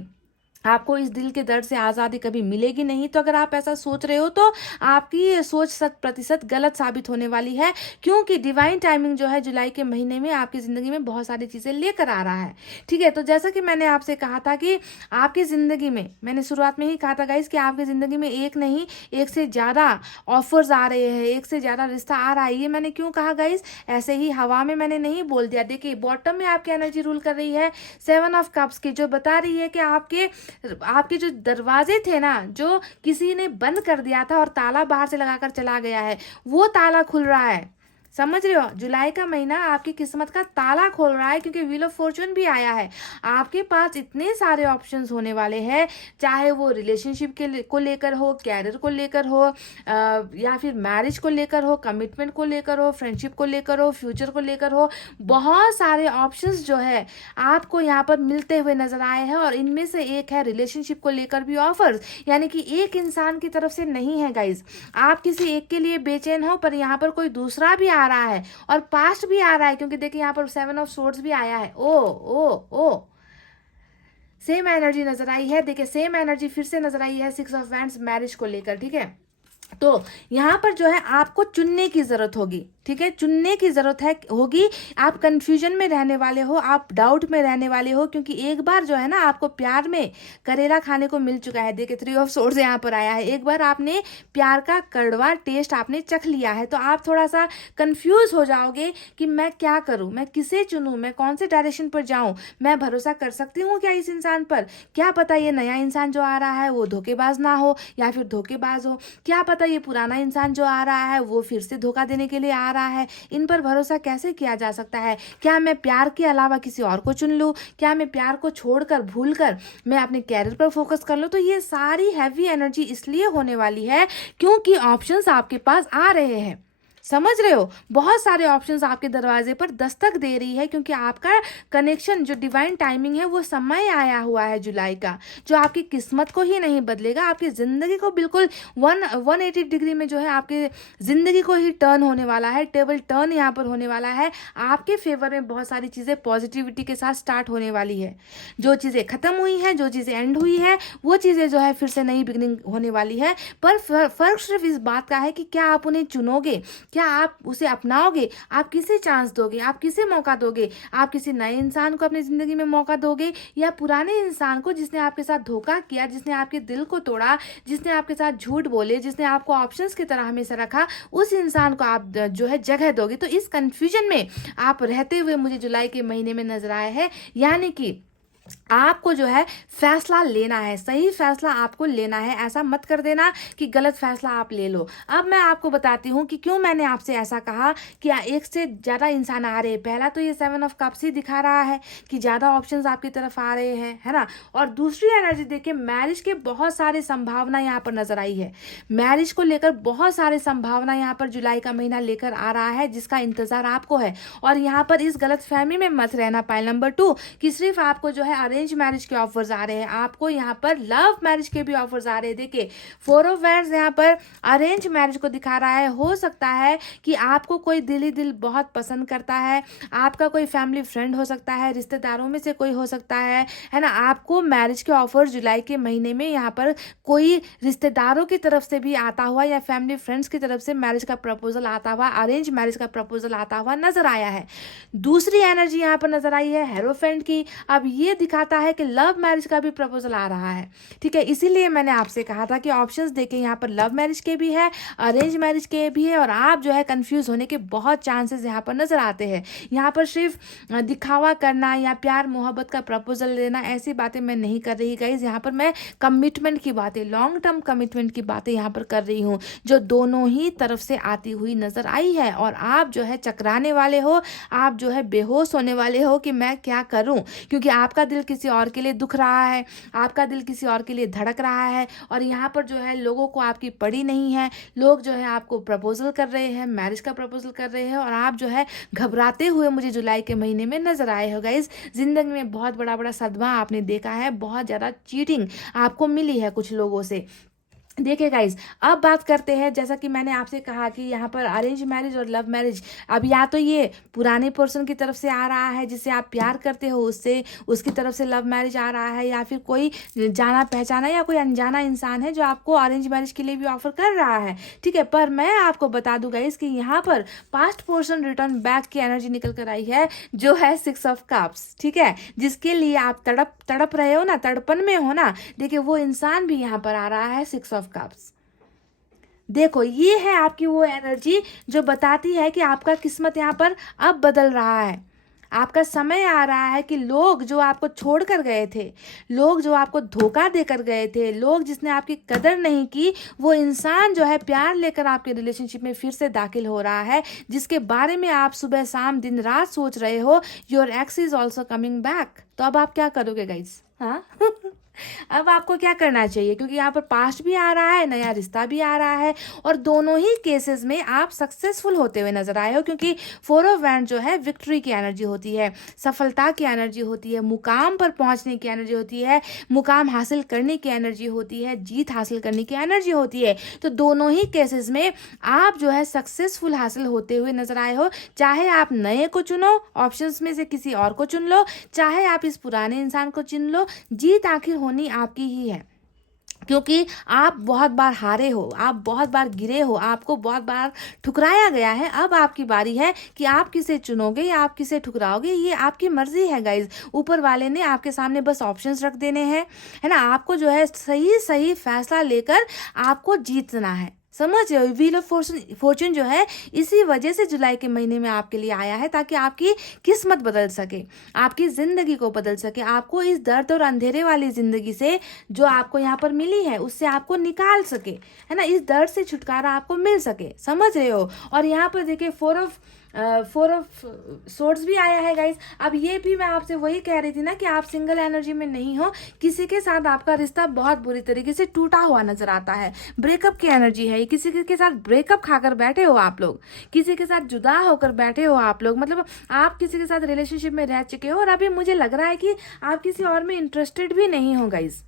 आपको इस दिल के दर्द से आज़ादी कभी मिलेगी नहीं। तो अगर आप ऐसा सोच रहे हो तो आपकी ये सोच 100% गलत साबित होने वाली है, क्योंकि डिवाइन टाइमिंग जो है जुलाई के महीने में आपकी ज़िंदगी में बहुत सारी चीज़ें लेकर आ रहा है। ठीक है, तो जैसा कि मैंने आपसे कहा था कि आपकी ज़िंदगी में, मैंने शुरुआत में ही कहा था गाइस कि आपकी ज़िंदगी में एक नहीं, एक से ज़्यादा ऑफर्स आ रहे हैं, एक से ज़्यादा रिश्ता आ रहा है। ये मैंने क्यों कहा गाइस? ऐसे ही हवा में मैंने नहीं बोल दिया। देखिए बॉटम में आपकी एनर्जी रूल कर रही है 7 ऑफ कप्स की, जो बता रही है कि आपके जो दरवाजे थे ना, जो किसी ने बंद कर दिया था और ताला बाहर से लगाकर चला गया है, वो ताला खुल रहा है। समझ रहे हो? जुलाई का महीना आपकी किस्मत का ताला खोल रहा है, क्योंकि व्हील ऑफ फॉर्चून भी आया है। आपके पास इतने सारे ऑप्शंस होने वाले हैं, चाहे वो रिलेशनशिप को लेकर हो, कैरियर को लेकर हो, या फिर मैरिज को लेकर हो, कमिटमेंट को लेकर हो, फ्रेंडशिप को लेकर हो, फ्यूचर को लेकर हो। बहुत सारे ऑप्शंस जो है आपको यहाँ पर मिलते हुए नजर आए हैं, और इनमें से एक है रिलेशनशिप को लेकर भी ऑफर्स, यानी कि एक इंसान की तरफ से नहीं है गाइज। आप किसी एक के लिए बेचैन हो, पर यहाँ पर कोई दूसरा भी आ रहा है और पास्ट भी आ रहा है, क्योंकि देखिए यहाँ पर 7 ऑफ सोर्ड्स भी आया है। ओ ओ ओ सेम एनर्जी नजर आई है। देखिए सेम एनर्जी फिर से नजर आई है 6 ऑफ वैंड्स मैरिज को लेकर। ठीक है, तो यहाँ पर जो है आपको चुनने की जरूरत होगी। ठीक है, चुनने की जरूरत होगी। आप कंफ्यूजन में रहने वाले हो, आप डाउट में रहने वाले हो, क्योंकि एक बार जो है ना आपको प्यार में करेला खाने को मिल चुका है। देखिए 3 ऑफ सोर्ड्स यहाँ पर आया है। एक बार आपने प्यार का कड़वा टेस्ट आपने चख लिया है, तो आप थोड़ा सा कंफ्यूज हो जाओगे कि मैं क्या करूं, मैं किसे चुनूं, मैं कौन से डायरेक्शन पर जाऊं, मैं भरोसा कर सकती हूँ क्या इस इंसान पर? क्या पता ये नया इंसान जो आ रहा है वो धोखेबाज ना हो, या फिर धोखेबाज हो। क्या पता ये पुराना इंसान जो आ रहा है वो फिर से धोखा देने के लिए आ रहा है। इन पर भरोसा कैसे किया जा सकता है? क्या मैं प्यार के अलावा किसी और को चुन लूं? क्या मैं प्यार को छोड़कर, भूलकर मैं अपने कैरियर पर फोकस कर लूं? तो ये सारी हैवी एनर्जी इसलिए होने वाली है क्योंकि ऑप्शंस आपके पास आ रहे हैं। समझ रहे हो? बहुत सारे ऑप्शंस आपके दरवाजे पर दस्तक दे रही है, क्योंकि आपका कनेक्शन, जो डिवाइन टाइमिंग है, वो समय आया हुआ है जुलाई का, जो आपकी किस्मत को ही नहीं बदलेगा, आपकी ज़िंदगी को बिल्कुल 180 डिग्री में जो है आपकी ज़िंदगी को ही टर्न होने वाला है। टेबल टर्न यहाँ पर होने वाला है। आपके फेवर में बहुत सारी चीज़ें पॉजिटिविटी के साथ स्टार्ट होने वाली है। जो चीज़ें ख़त्म हुई हैं, जो चीज़ें एंड हुई है, वो चीज़ें जो है फिर से नई बिगनिंग होने वाली है। पर फ़र्क सिर्फ इस बात का है कि क्या आप उन्हें चुनोगे, क्या आप उसे अपनाओगे, आप किसे चांस दोगे, आप किसे मौका दोगे? आप किसी नए इंसान को अपनी ज़िंदगी में मौका दोगे, या पुराने इंसान को जिसने आपके साथ धोखा किया, जिसने आपके दिल को तोड़ा, जिसने आपके साथ झूठ बोले, जिसने आपको ऑप्शंस की तरह हमेशा रखा, उस इंसान को आप जो है जगह दोगे? तो इस कन्फ्यूजन में आप रहते हुए मुझे जुलाई के महीने में नजर आए हैं, यानी कि आपको जो है फैसला लेना है, सही फैसला आपको लेना है। ऐसा मत कर देना कि गलत फैसला आप ले लो। अब मैं आपको बताती हूँ कि क्यों मैंने आपसे ऐसा कहा कि एक से ज़्यादा इंसान आ रहे हैं। पहला तो ये 7 ऑफ कप्स ही दिखा रहा है कि ज़्यादा ऑप्शंस आपकी तरफ आ रहे हैं, है ना। और दूसरी एनर्जी देखिए, मैरिज के बहुत सारे संभावना यहाँ पर नजर आई है। मैरिज को लेकर बहुत सारे संभावना यहाँ पर जुलाई का महीना लेकर आ रहा है, जिसका इंतजार आपको है। और यहाँ पर इस गलत फहमी में मत रहना। पाइल नंबर 2 कि सिर्फ आपको जो है अरेंज मैरिज के ऑफर्स आ रहे हैं, आपको यहाँ पर लव मैरिज के भी ऑफर्स आ रहे हैं। देखिए 4 ऑफ वैंड्स यहाँ पर अरेंज मैरिज को दिखा रहा है। हो सकता है कि आपको कोई दिल ही दिल बहुत पसंद करता है, आपका कोई फैमिली फ्रेंड हो सकता है, रिश्तेदारों में से कोई हो सकता है ना। आपको मैरिज के ऑफर जुलाई के महीने में यहाँ पर कोई रिश्तेदारों की तरफ से भी आता हुआ या फैमिली फ्रेंड्स की तरफ से मैरिज का प्रपोजल आता हुआ, अरेंज मैरिज का प्रपोजल आता हुआ नजर आया है। दूसरी एनर्जी यहाँ पर नजर आई है हेरोफेंट की। अब ये दिखाता है कि लव मैरिज का भी प्रपोजल आ रहा है, ठीक है। इसीलिए मैंने आपसे कहा था कि ऑप्शंस देखें, यहाँ पर लव मैरिज के भी है, अरेंज मैरिज के भी है, और आप जो है कंफ्यूज होने के बहुत चांसेस यहाँ पर नजर आते हैं। यहाँ पर सिर्फ दिखावा करना या प्यार मोहब्बत का प्रपोजल लेना, ऐसी बातें मैं नहीं कर रही गाइज। यहाँ पर मैं कमिटमेंट की बातें, लॉन्ग टर्म कमिटमेंट की बातें यहाँ पर कर रही हूँ, जो दोनों ही तरफ से आती हुई नजर आई है। और आप जो है चकराने वाले हो, आप जो है बेहोश होने वाले हो कि मैं क्या करूं, क्योंकि आपका दिल किसी और के लिए दुख रहा है, आपका दिल किसी और के लिए धड़क रहा है। और यहाँ पर जो है लोगों को आपकी पड़ी नहीं है, लोग जो है आपको प्रपोजल कर रहे हैं, मैरिज का प्रपोजल कर रहे हैं, और आप जो है घबराते हुए मुझे जुलाई के महीने में नजर आए हो गाइज। जिंदगी में बहुत बड़ा बड़ा सदमा आपने देखा है, बहुत ज़्यादा चीटिंग आपको मिली है कुछ लोगों से। देखिए गाइज, अब बात करते हैं, जैसा कि मैंने आपसे कहा कि यहाँ पर अरेंज मैरिज और लव मैरिज, अब या तो ये पुराने पर्सन की तरफ से आ रहा है जिससे आप प्यार करते हो, उससे उसकी तरफ से लव मैरिज आ रहा है, या फिर कोई जाना पहचाना या कोई अनजाना इंसान है जो आपको अरेंज मैरिज के लिए भी ऑफर कर रहा है, ठीक है। पर मैं आपको बता दूं गाइज कि यहाँ पर पास्ट पर्सन रिटर्न बैक की एनर्जी निकल कर आई है, जो है 6 ऑफ कप्स, ठीक है। जिसके लिए आप तड़प रहे हो ना, तड़पन में हो ना, देखिए वो इंसान भी यहाँ पर आ रहा है 6 ऑफ कप्स। देखो ये है आपकी वो एनर्जी जो बताती है कि आपका किस्मत यहाँ पर अब बदल रहा है, आपका समय आ रहा है कि लोग जो आपको छोड़ कर गए थे, लोग जो आपको धोखा देकर गए थे, लोग जिसने आपकी कदर नहीं की, वो इंसान जो है प्यार लेकर आपके रिलेशनशिप में फिर से दाखिल हो रहा है, जिसके बारे में आप सुबह शाम दिन रात सोच रहे हो। Your x is also coming back. तो अब आप क्या करोगे गाइज? हाँ अब आपको क्या करना चाहिए, क्योंकि यहाँ पर पास्ट भी आ रहा है, नया रिश्ता भी आ रहा है, और दोनों ही केसेस में आप सक्सेसफुल होते हुए नजर आए हो, क्योंकि 4 ऑफ वैंड जो है विक्ट्री की एनर्जी होती है, सफलता की एनर्जी होती है, मुकाम पर पहुंचने की एनर्जी होती है, मुकाम हासिल करने की एनर्जी होती है, जीत हासिल करने की एनर्जी होती है। तो दोनों ही केसेस में आप जो है सक्सेसफुल हासिल होते हुए नजर आए हो। चाहे आप नए को चुनो, ऑप्शंस में से किसी और को चुन लो, चाहे आप इस पुराने इंसान को चुन लो, जीत आखिर होनी आपकी ही है, क्योंकि आप बहुत बार हारे हो, आप बहुत बार गिरे हो, आपको बहुत बार ठुकराया गया है। अब आपकी बारी है कि आप किसे चुनोगे या आप किसे ठुकराओगे, ये आपकी मर्जी है गाइज। ऊपर वाले ने आपके सामने बस ऑप्शंस रख देने हैं, है ना। आपको जो है सही सही फैसला लेकर आपको जीतना है, समझ रहे हो। व्हील ऑफ फॉर्चून जो है इसी वजह से जुलाई के महीने में आपके लिए आया है, ताकि आपकी किस्मत बदल सके, आपकी जिंदगी को बदल सके, आपको इस दर्द और अंधेरे वाली जिंदगी से जो आपको यहाँ पर मिली है उससे आपको निकाल सके, है ना। इस दर्द से छुटकारा आपको मिल सके, समझ रहे हो। और यहाँ पर देखिए 4 ऑफ सोर्ड्स भी आया है गाइज। अब ये भी मैं आपसे वही कह रही थी ना कि आप सिंगल एनर्जी में नहीं हो, किसी के साथ आपका रिश्ता बहुत बुरी तरीके से टूटा हुआ नजर आता है, ब्रेकअप की एनर्जी है, किसी के साथ ब्रेकअप खाकर बैठे हो आप लोग, किसी के साथ जुदा होकर बैठे हो आप लोग, मतलब आप किसी के साथ रिलेशनशिप में रह चुके हो और अभी मुझे लग रहा है कि आप किसी और में इंटरेस्टेड भी नहीं हो गाइज।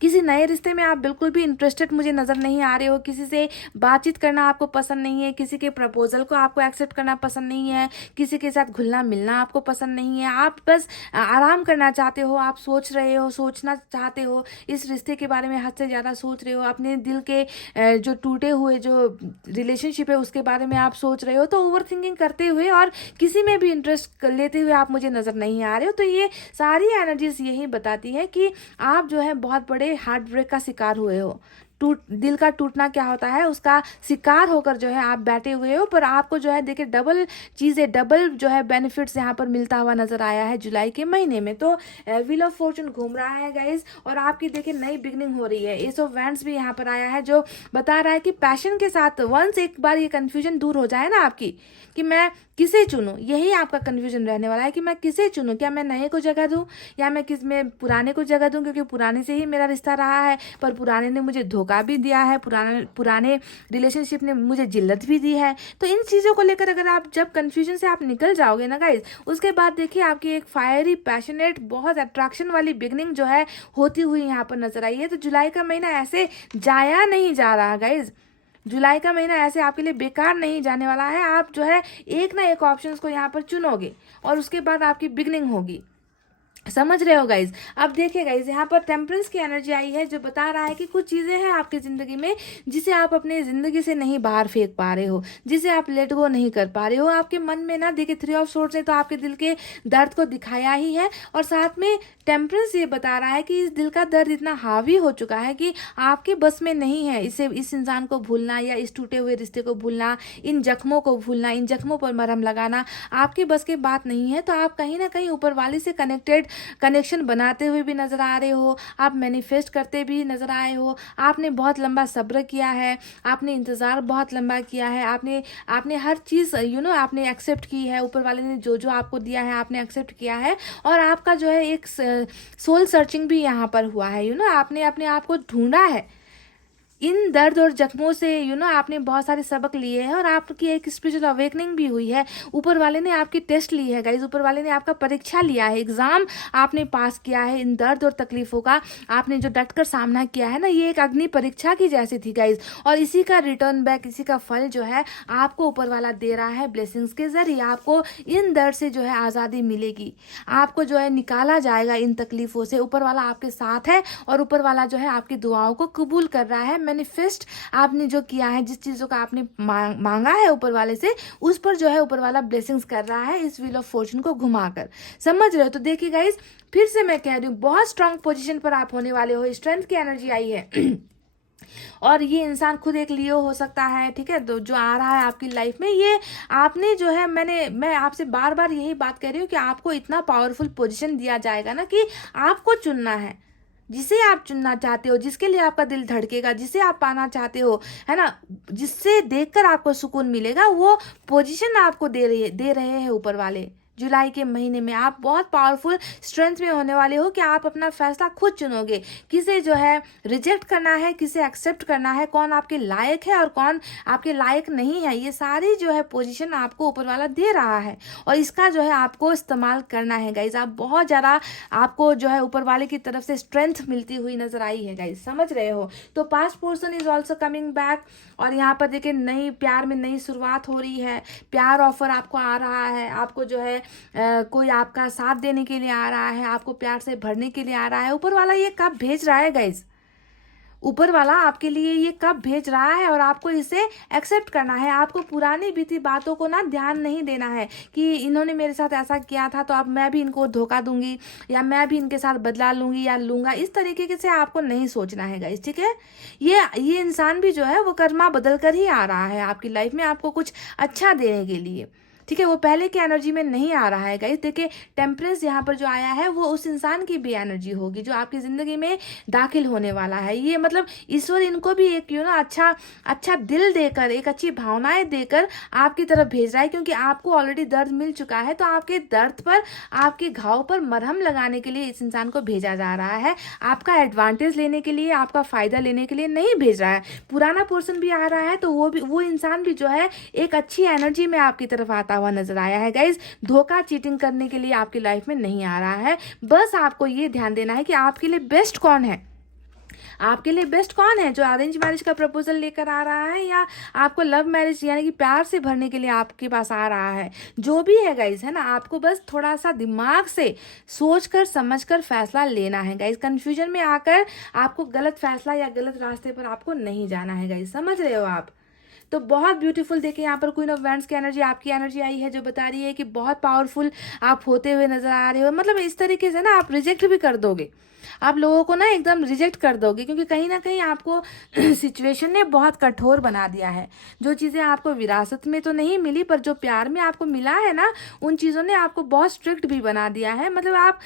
किसी नए रिश्ते में आप बिल्कुल भी इंटरेस्टेड मुझे नजर नहीं आ रहे हो, किसी से बातचीत करना आपको पसंद नहीं है, किसी के प्रपोजल को आपको एक्सेप्ट करना पसंद नहीं है, किसी के साथ घुलना मिलना आपको पसंद नहीं है, आप बस आराम करना चाहते हो, आप सोच रहे हो, सोचना चाहते हो, इस रिश्ते के बारे में हद से ज़्यादा सोच रहे हो, अपने दिल के जो टूटे हुए जो रिलेशनशिप है उसके बारे में आप सोच रहे हो। तो ओवर थिंकिंग करते हुए और किसी में भी इंटरेस्ट लेते हुए आप मुझे नजर नहीं आ रहे हो। तो ये सारी एनर्जीज यही बताती है कि आप जो है बहुत बड़े हार्ट ब्रेक का शिकार हुए हो, दिल का टूटना क्या होता है, उसका शिकार होकर जो है आप बैठे हुए हो, पर आपको जो है देखिए डबल चीज़ें, डबल जो है बेनिफिट्स यहाँ पर मिलता हुआ नजर आया है जुलाई के महीने में। तो व्हील ऑफ फॉर्चून घूम रहा है गाइज, और आपकी देखिए नई बिगनिंग हो रही है। एस ऑफ वैंड्स भी यहाँ पर आया है, जो बता रहा है कि पैशन के साथ वंस एक बार ये कंफ्यूजन दूर हो जाए ना आपकी कि मैं किसे चुनूं, यही आपका कंफ्यूजन रहने वाला है कि मैं किसे चुनूं, क्या मैं नए को जगह दूं या मैं पुराने को जगह दूं, क्योंकि पुराने से ही मेरा रिश्ता रहा है, पर पुराने ने मुझे धोखा भी दिया है, पुराने रिलेशनशिप ने मुझे जिल्लत भी दी है। तो इन चीज़ों को लेकर अगर आप जब कंफ्यूजन से आप निकल जाओगे ना गाइज, उसके बाद देखिए आपकी एक फायरी पैशनेट बहुत अट्रैक्शन वाली बिगनिंग जो है होती हुई यहाँ पर नजर आई है। तो जुलाई का महीना ऐसे जाया नहीं जा रहा गाइज, जुलाई का महीना ऐसे आपके लिए बेकार नहीं जाने वाला है। आप जो है एक ना एक ऑप्शंस को यहाँ पर चुनोगे और उसके बाद आपकी बिगनिंग होगी। समझ रहे हो गाइज। अब देखिए गाइज, यहाँ पर टेम्परेंस की एनर्जी आई है, जो बता रहा है कि कुछ चीज़ें हैं आपकी ज़िंदगी में जिसे आप अपने ज़िंदगी से नहीं बाहर फेंक पा रहे हो, जिसे आप लेट गो नहीं कर पा रहे हो। आपके मन में ना देखिए 3 ऑफ सोर्ड्स है, तो आपके दिल के दर्द को दिखाया ही है, और साथ में टेम्परेंस ये बता रहा है कि इस दिल का दर्द इतना हावी हो चुका है कि आपके बस में नहीं है इस इंसान को भूलना, या इस टूटे हुए रिश्ते को भूलना, इन जख्मों को भूलना, इन जख्मों पर मरहम लगाना आपके बस की बात नहीं है। तो आप कहीं ना कहीं ऊपर वाले से कनेक्शन बनाते हुए भी नजर आ रहे हो, आप मैनिफेस्ट करते भी नजर आए हो, आपने बहुत लंबा सब्र किया है, आपने इंतज़ार बहुत लंबा किया है, आपने हर चीज़ आपने एक्सेप्ट की है, ऊपर वाले ने जो जो आपको दिया है आपने एक्सेप्ट किया है, और आपका जो है एक सोल सर्चिंग भी यहाँ पर हुआ है। आपने अपने आप को ढूंढा है इन दर्द और जख्मों से। आपने बहुत सारे सबक लिए हैं, और आपकी एक स्पिरिचुअल अवेकनिंग भी हुई है। ऊपर वाले ने आपकी टेस्ट ली है गाइज, ऊपर वाले ने आपका परीक्षा लिया है, एग्जाम आपने पास किया है। इन दर्द और तकलीफों का आपने जो डटकर सामना किया है ना, ये एक अग्नि परीक्षा की जैसी थी गाइज, और इसी का रिटर्न बैक, इसी का फल जो है आपको ऊपर वाला दे रहा है ब्लेसिंग्स के जरिए। आपको इन दर्द से जो है आज़ादी मिलेगी, आपको जो है निकाला जाएगा इन तकलीफों से। ऊपर वाला आपके साथ है, और ऊपर वाला जो है आपकी दुआओं को कबूल कर रहा है। मैनिफेस्ट आपने जो किया है, जिस चीज़ों का आपने मांगा है ऊपर वाले से, उस पर जो है ऊपर वाला ब्लेसिंग्स कर रहा है इस व्हील ऑफ फॉर्चून को घुमाकर। समझ रहे हो। तो देखिए गाइज, फिर से मैं कह रही हूँ, बहुत स्ट्रांग पोजीशन पर आप होने वाले हो। स्ट्रेंथ की एनर्जी आई है और ये इंसान खुद एक लियो हो सकता है, ठीक है, तो जो आ रहा है आपकी लाइफ में, ये आपने जो है मैं आपसे बार बार यही बात कह रही हूँ कि आपको इतना पावरफुल पोजीशन दिया जाएगा ना कि आपको चुनना है जिसे आप चुनना चाहते हो, जिसके लिए आपका दिल धड़केगा, जिसे आप पाना चाहते हो, है ना, जिससे देखकर आपको सुकून मिलेगा, वो पोजीशन आपको दे रहे हैं ऊपर वाले। जुलाई के महीने में आप बहुत पावरफुल स्ट्रेंथ में होने वाले हो कि आप अपना फैसला खुद चुनोगे, किसे जो है रिजेक्ट करना है, किसे एक्सेप्ट करना है, कौन आपके लायक है और कौन आपके लायक नहीं है। ये सारी जो है पोजीशन आपको ऊपर वाला दे रहा है, और इसका जो है आपको इस्तेमाल करना है गाइज। आप बहुत ज़्यादा, आपको जो है ऊपर वाले की तरफ से स्ट्रेंथ मिलती हुई नजर आई है गाइज। समझ रहे हो। तो past person is also coming back, और यहाँ पर देखिए नई प्यार में नई शुरुआत हो रही है। प्यार ऑफर आपको आ रहा है, आपको जो है कोई आपका साथ देने के लिए आ रहा है, आपको प्यार से भरने के लिए आ रहा है। ऊपर वाला ये कब भेज रहा है गाइज, ऊपर वाला आपके लिए ये कब भेज रहा है, और आपको इसे एक्सेप्ट करना है। आपको पुरानी बीती बातों को ना ध्यान नहीं देना है कि इन्होंने मेरे साथ ऐसा किया था तो अब मैं भी इनको धोखा दूंगी, या मैं भी इनके साथ बदला लूंगी या लूंगा। इस तरीके से आपको नहीं सोचना है गाइस, ठीक है। ये इंसान भी जो है वो कर्मा बदल कर ही आ रहा है आपकी लाइफ में, आपको कुछ अच्छा देने के लिए, ठीक है। वो पहले की एनर्जी में नहीं आ रहा है गाइस। देखिए टेम्परेंस यहाँ पर जो आया है वो उस इंसान की भी एनर्जी होगी जो आपकी ज़िंदगी में दाखिल होने वाला है। ये मतलब ईश्वर इनको भी एक अच्छा दिल देकर, एक अच्छी भावनाएं देकर आपकी तरफ भेज रहा है, क्योंकि आपको ऑलरेडी दर्द मिल चुका है। तो आपके दर्द पर, आपके घाव पर मरहम लगाने के लिए इस इंसान को भेजा जा रहा है, आपका एडवांटेज लेने के लिए, आपका फ़ायदा लेने के लिए नहीं भेज रहा है। पुराना पर्सन भी आ रहा है तो वो इंसान भी जो है एक अच्छी एनर्जी में आपकी तरफ आता हुआ नजर आया है गाइज। धोखा चीटिंग करने के लिए आपकी लाइफ में नहीं आ रहा है। बस आपको ये ध्यान देना है कि आपके लिए बेस्ट कौन है, आपके लिए बेस्ट कौन है, जो अरेंज मैरिज का प्रपोजल लेकर आ रहा है या आपको लव मैरिज यानी कि प्यार से भरने के लिए आपके पास आ रहा है। जो भी है गाइज, है ना, आपको बस थोड़ा सा दिमाग से सोचकर समझकर फैसला लेना है गाइज। कंफ्यूजन में आकर आपको गलत फैसला या गलत रास्ते पर आपको नहीं जाना है गाइज। समझ रहे हो आप। तो बहुत ब्यूटीफुल। देखिए यहाँ पर क्वीन ऑफ वैंड्स की एनर्जी, आपकी एनर्जी आई है जो बता रही है कि बहुत पावरफुल आप होते हुए नजर आ रहे हो। मतलब इस तरीके से ना आप रिजेक्ट भी कर दोगे, आप लोगों को ना एकदम रिजेक्ट कर दोगे, क्योंकि कहीं ना कहीं आपको सिचुएशन ने बहुत कठोर बना दिया है। जो चीज़ें आपको विरासत में तो नहीं मिली, पर जो प्यार में आपको मिला है ना, उन चीज़ों ने आपको बहुत स्ट्रिक्ट भी बना दिया है। मतलब आप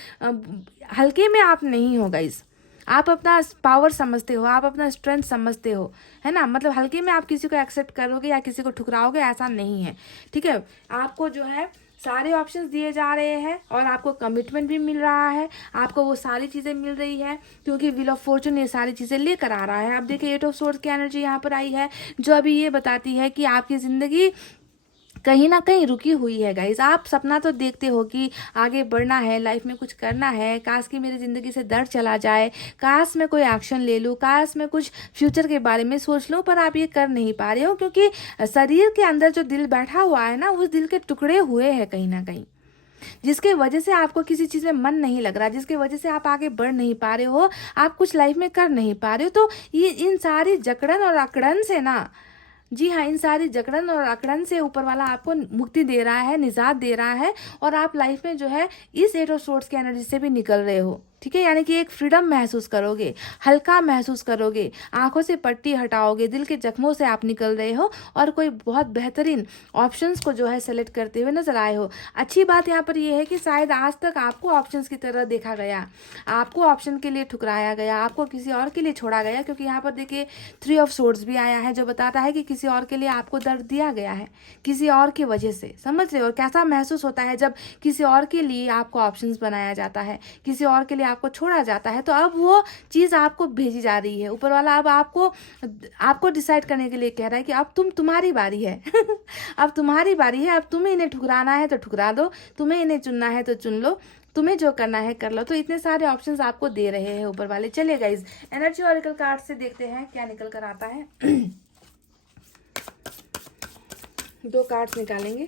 हल्के में आप नहीं हो गाइस, आप अपना पावर समझते हो, आप अपना स्ट्रेंथ समझते हो, है ना। मतलब हल्के में आप किसी को एक्सेप्ट करोगे या किसी को ठुकराओगे, ऐसा नहीं है, ठीक है। आपको जो है सारे ऑप्शंस दिए जा रहे हैं और आपको कमिटमेंट भी मिल रहा है, आपको वो सारी चीज़ें मिल रही है, क्योंकि व्हील ऑफ फॉर्चून ये सारी चीज़ें लेकर आ रहा है। अब देखिए 8 ऑफ सोर्ड्स की एनर्जी यहाँ पर आई है, जो अभी ये बताती है कि आपकी ज़िंदगी कहीं ना कहीं रुकी हुई है गाइज। आप सपना तो देखते हो कि आगे बढ़ना है, लाइफ में कुछ करना है, काश कि मेरी ज़िंदगी से दर्द चला जाए, काश मैं कोई एक्शन ले लूँ, काश मैं कुछ फ्यूचर के बारे में सोच लूँ, पर आप ये कर नहीं पा रहे हो, क्योंकि शरीर के अंदर जो दिल बैठा हुआ है ना, उस दिल के टुकड़े हुए हैं कहीं ना कहीं, जिसके वजह से आपको किसी चीज़ में मन नहीं लग रहा, जिसके वजह से आप आगे बढ़ नहीं पा रहे हो, आप कुछ लाइफ में कर नहीं पा रहे हो। तो ये इन सारी जकड़न और अकड़न से ना, जी हाँ, इन सारी जकड़न और अकड़न से ऊपर वाला आपको मुक्ति दे रहा है, निजात दे रहा है, और आप लाइफ में जो है इस 8 ऑफ सोर्ड्स की एनर्जी से भी निकल रहे हो, ठीक है। यानी कि एक फ्रीडम महसूस करोगे, हल्का महसूस करोगे, आंखों से पट्टी हटाओगे, दिल के जख्मों से आप निकल रहे हो और कोई बहुत बेहतरीन ऑप्शंस को जो है सेलेक्ट करते हुए नजर आए हो। अच्छी बात यहाँ पर यह है कि शायद आज तक आपको ऑप्शंस की तरह देखा गया, आपको ऑप्शन के लिए ठुकराया गया, आपको किसी और के लिए छोड़ा गया, क्योंकि यहाँ पर देखिए 3 ऑफ सोर्ड्स भी आया है, जो बताता है कि किसी और के लिए आपको दर्द दिया गया है, किसी और की वजह से, समझ रहे हो। और कैसा महसूस होता है जब किसी और के लिए आपको ऑप्शंस बनाया जाता है, किसी और के लिए आपको छोड़ा जाता है। तो अब वो चीज़ आपको भेजी जा रही है, ऊपर वाला अब आपको डिसाइड करने के लिए कह रहा है कि अब तुम्हारी बारी है अब तुम्हारी बारी है, अब तुम्हें इन्हें ठुकराना है तो ठुकरा दो, तुम्हें इन्हें चुनना है तो चुन लो, तुम्हें जो करना है कर लो। तो इतने सारे ऑप्शंस आपको दे रहे हैं ऊपर वाले। चलिए गाइज, एनर्जी ऑरिकल कार्ड से देखते हैं क्या निकल कर आता है। 2 कार्ड्स निकालेंगे।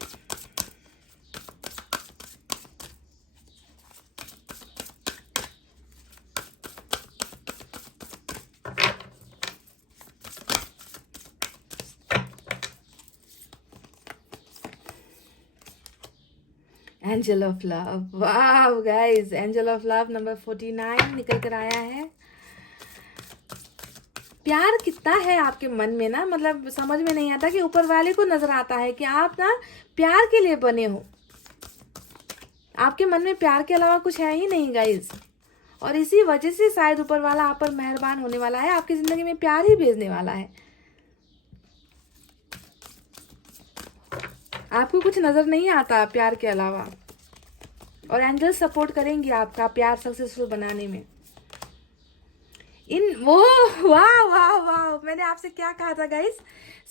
Angel of love, wow guys, angel of love number 49 निकल कर आया है। प्यार कितना है आपके मन में ना, मतलब समझ में नहीं आता कि ऊपर वाले को नजर आता है कि आप ना प्यार के लिए बने हो, आपके मन में प्यार के अलावा कुछ है ही नहीं गाइज। और इसी वजह से शायद ऊपर वाला आप पर मेहरबान होने वाला है, आपकी जिंदगी में प्यार ही भेजने वाला है। आपको कुछ नजर नहीं आता प्यार के अलावा, और एंजल सपोर्ट करेंगी आपका प्यार सक्सेसफुल बनाने में। वाह वाह वाह, मैंने आपसे क्या कहा था गाइस,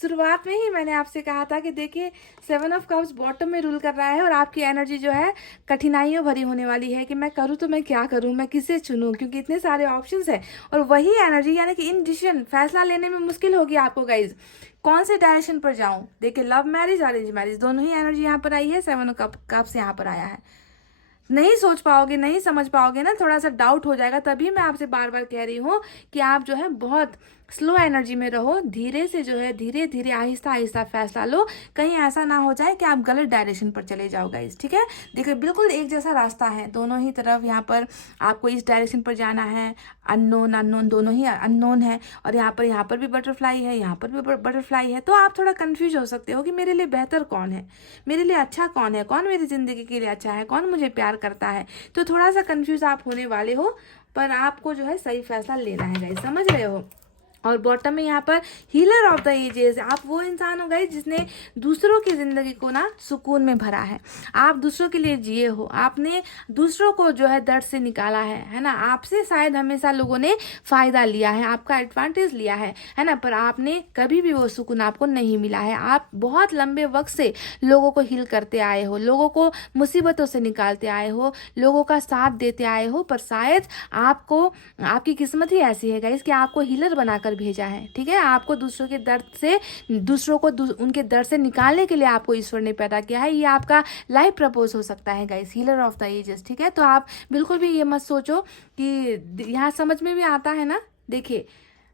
शुरुआत में ही मैंने आपसे कहा था कि देखिए 7 ऑफ कप्स बॉटम में रूल कर रहा है, और आपकी एनर्जी जो है कठिनाइयों भरी होने वाली है कि मैं करूँ तो मैं क्या करूँ, मैं किसे चुनूँ, क्योंकि इतने सारे ऑप्शंस है। और वही एनर्जी यानी कि इन डिसीजन, फैसला लेने में मुश्किल होगी आपको गाइज, कौन से डायरेक्शन पर जाऊँ। देखिए लव मैरिज, अरेंज मैरिज, दोनों ही एनर्जी यहाँ पर आई है। 7 ऑफ कप्स यहाँ पर आया है। नहीं सोच पाओगे, नहीं समझ पाओगे ना, थोड़ा सा डाउट हो जाएगा। तभी मैं आपसे बार बार कह रही हूँ कि आप जो है बहुत स्लो एनर्जी में रहो, धीरे से जो है धीरे धीरे आहिस्ता आहिस्ता फैसला लो, कहीं ऐसा ना हो जाए कि आप गलत डायरेक्शन पर चले जाओ गाइस, ठीक है। देखिए बिल्कुल एक जैसा रास्ता है दोनों ही तरफ, यहाँ पर आपको इस डायरेक्शन पर जाना है, अननोन अननोन दोनों ही अननोन है, और यहाँ पर भी बटरफ्लाई है, यहाँ पर भी बटरफ्लाई है। तो आप थोड़ा कंफ्यूज हो सकते हो कि मेरे लिए बेहतर कौन है, मेरे लिए अच्छा कौन है, कौन मेरी जिंदगी के लिए अच्छा है, कौन मुझे प्यार करता है। तो थोड़ा सा कंफ्यूज आप होने वाले हो, पर आपको जो है सही फैसला लेना है गाइस, समझ रहे हो। और बॉटम में यहाँ पर हीलर ऑफ द एजेस, आप वो इंसान हो गए जिसने दूसरों की ज़िंदगी को ना सुकून में भरा है, आप दूसरों के लिए जिए हो, आपने दूसरों को जो है दर्द से निकाला है ना। आपसे शायद हमेशा लोगों ने फ़ायदा लिया है, आपका एडवांटेज लिया है ना, पर आपने कभी भी वो सुकून आपको नहीं मिला है। आप बहुत लंबे वक्त से लोगों को हील करते आए हो, लोगों को मुसीबतों से निकालते आए हो, लोगों का साथ देते आए हो, पर शायद आपको, आपकी किस्मत ही ऐसी है गाइस कि आपको हीलर बनाकर भेजा है, ठीक है। आपको दूसरों के दर्द से, दूसरों को उनके दर्द से निकालने के लिए आपको ईश्वर ने पैदा किया है। ये आपका लाइफ प्रपोज हो सकता है guys, healer of the ages, ठीक है। तो आप बिल्कुल भी ये मत सोचो कि यहाँ समझ में भी आता है ना। देखिए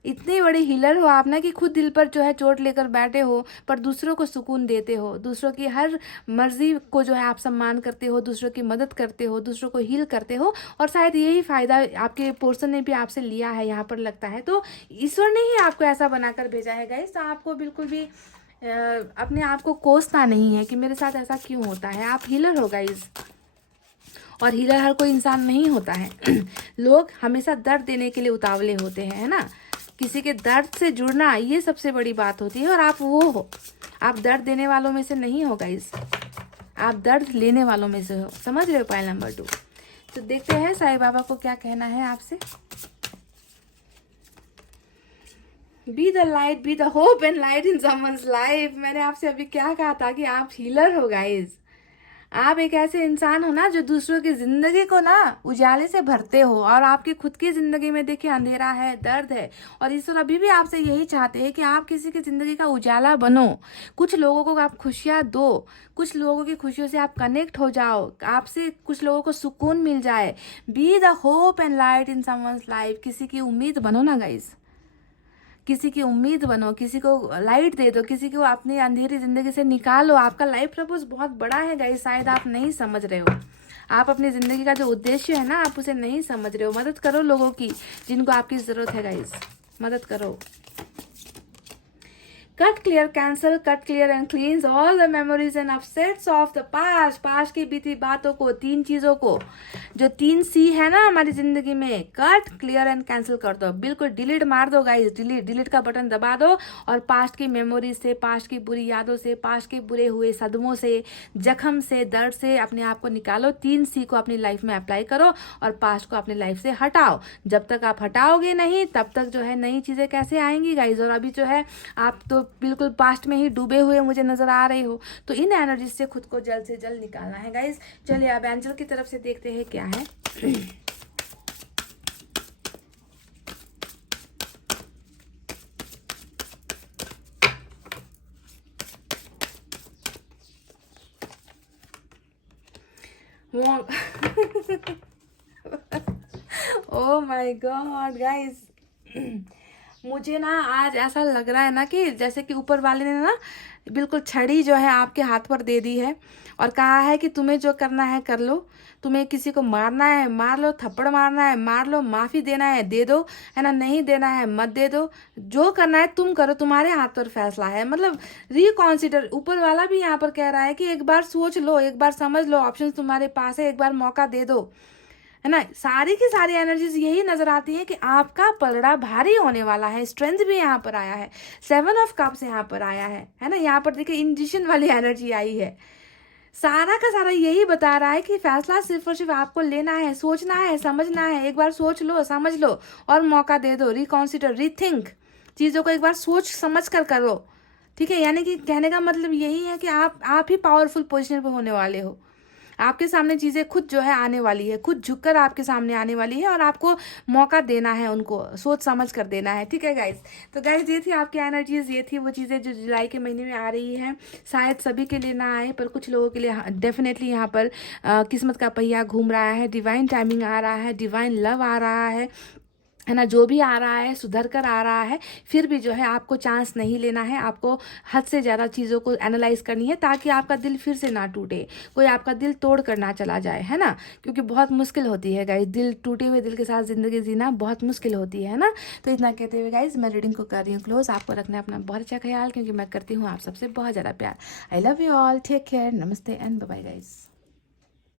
इतने बड़े हीलर हो आप ना कि खुद दिल पर जो है चोट लेकर बैठे हो, पर दूसरों को सुकून देते हो, दूसरों की हर मर्जी को जो है आप सम्मान करते हो, दूसरों की मदद करते हो, दूसरों को हील करते हो, और शायद यही फ़ायदा आपके पोर्सन ने भी आपसे लिया है यहाँ पर लगता है। तो ईश्वर ने ही आपको ऐसा बनाकर भेजा है गाइस। तो आपको बिल्कुल भी अपने आप को कोसना नहीं है कि मेरे साथ ऐसा क्यों होता है। आप हीलर हो गाइस, और हीलर हर कोई इंसान नहीं होता है। लोग हमेशा दर्द देने के लिए उतावले होते हैं, है ना। किसी के दर्द से जुड़ना ये सबसे बड़ी बात होती है, और आप वो हो। आप दर्द देने वालों में से नहीं हो गाइस, आप दर्द लेने वालों में से हो। समझ रहे हो पायल नंबर 2। तो देखते हैं साईं बाबा को क्या कहना है आपसे। Be the light, be the hope and light in someone's life. मैंने आपसे अभी क्या कहा था कि आप हीलर हो गाइस। आप एक ऐसे इंसान हो ना जो दूसरों की जिंदगी को ना उजाले से भरते हो, और आपकी खुद की जिंदगी में देखिए अंधेरा है, दर्द है, और ईश्वर अभी भी आपसे यही चाहते हैं कि आप किसी की जिंदगी का उजाला बनो। कुछ लोगों को आप खुशियाँ दो, कुछ लोगों की खुशियों से आप कनेक्ट हो जाओ, आपसे कुछ लोगों को सुकून मिल जाए। Be the hope and light in someone's life. किसी की उम्मीद बनो ना गाइस, किसी की उम्मीद बनो, किसी को लाइट दे दो, किसी को अपनी अंधेरी जिंदगी से निकालो। आपका लाइफ पर्पस बहुत बड़ा है गाइस, शायद आप नहीं समझ रहे हो। आप अपनी ज़िंदगी का जो उद्देश्य है ना, आप उसे नहीं समझ रहे हो। मदद करो लोगों की जिनको आपकी ज़रूरत है गाइस, मदद करो। Cut clear cancel, cut clear and क्लींस all the memories and upsets of the past. Past की बीती बातों को, 3 चीज़ों को, जो 3 सी है ना हमारी ज़िंदगी में, कट क्लियर एंड कैंसिल कर दो। बिल्कुल डिलीट मार दो गाइस, डिलीट का बटन दबा दो, और पास्ट की मेमोरीज से, पास्ट की बुरी यादों से, पास्ट के बुरे हुए सदमों से, जख्म से, दर्द से अपने आप को निकालो। 3 सी को अपनी लाइफ में अप्लाई करो, और पास्ट को अपनी लाइफ से हटाओ। जब तक आप हटाओगे नहीं, तब तक जो है नई चीज़ें कैसे आएंगी गाइस। और अभी जो है आप तो बिल्कुल पास्ट में ही डूबे हुए मुझे नजर आ रहे हो, तो इन एनर्जी से खुद को जल्द से जल्द निकालना है गाइस। चलिए अब एंजल की तरफ से देखते हैं क्या है। ओ माय गॉड गाइस, मुझे ना आज ऐसा लग रहा है ना कि जैसे कि ऊपर वाले ने ना बिल्कुल छड़ी जो है आपके हाथ पर दे दी है, और कहा है कि तुम्हें जो करना है कर लो। तुम्हें किसी को मारना है मार लो, थप्पड़ मारना है मार लो, माफ़ी देना है दे दो, है ना, नहीं देना है मत दे दो। जो करना है तुम करो, तुम्हारे हाथ पर फैसला है। मतलब रिकॉन्सिडर, ऊपर वाला भी यहाँ पर कह रहा है कि एक बार सोच लो, एक बार समझ लो, ऑप्शन तुम्हारे पास है, एक बार मौका दे दो, है ना। सारी की सारी एनर्जीज यही नजर आती है कि आपका पलड़ा भारी होने वाला है। स्ट्रेंथ भी यहाँ पर आया है, 7 ऑफ कप्स यहाँ पर आया है ना। यहाँ पर देखिए इंडिशन वाली एनर्जी आई है। सारा का सारा यही बता रहा है कि फैसला सिर्फ और सिर्फ आपको लेना है, सोचना है, समझना है। एक बार सोच लो, समझ लो, और मौका दे दो। रिकॉन्सिडर, रीथिंक, चीज़ों को एक बार सोच समझ कर करो, ठीक है। यानी कि कहने का मतलब यही है कि आप ही पावरफुल पोजीशन पे होने वाले हो। आपके सामने चीज़ें खुद जो है आने वाली है, खुद झुककर आपके सामने आने वाली है, और आपको मौका देना है, उनको सोच समझ कर देना है, ठीक है गाइस। तो गाइस ये थी आपकी एनर्जीज, ये थी वो चीज़ें जो जुलाई के महीने में आ रही हैं। शायद सभी के लिए ना आए, पर कुछ लोगों के लिए डेफिनेटली यहाँ पर किस्मत का पहिया घूम रहा है, डिवाइन टाइमिंग आ रहा है, डिवाइन लव आ रहा है ना। जो भी आ रहा है सुधर कर आ रहा है। फिर भी जो है आपको चांस नहीं लेना है, आपको हद से ज़्यादा चीज़ों को एनालाइज करनी है, ताकि आपका दिल फिर से ना टूटे, कोई आपका दिल तोड़ कर ना चला जाए, है ना। क्योंकि बहुत मुश्किल होती है गाइस, दिल टूटे हुए दिल के साथ ज़िंदगी जीना बहुत मुश्किल होती है ना। तो इतना कहते हुए गाइस मैं रीडिंग को कर रही हूँ क्लोज। आपको रखना है अपना बहुत अच्छा ख्याल, क्योंकि मैं करती हूँ आप सबसे बहुत ज़्यादा प्यार। I love you all, take care, नमस्ते एंड बाय बाय गाइस।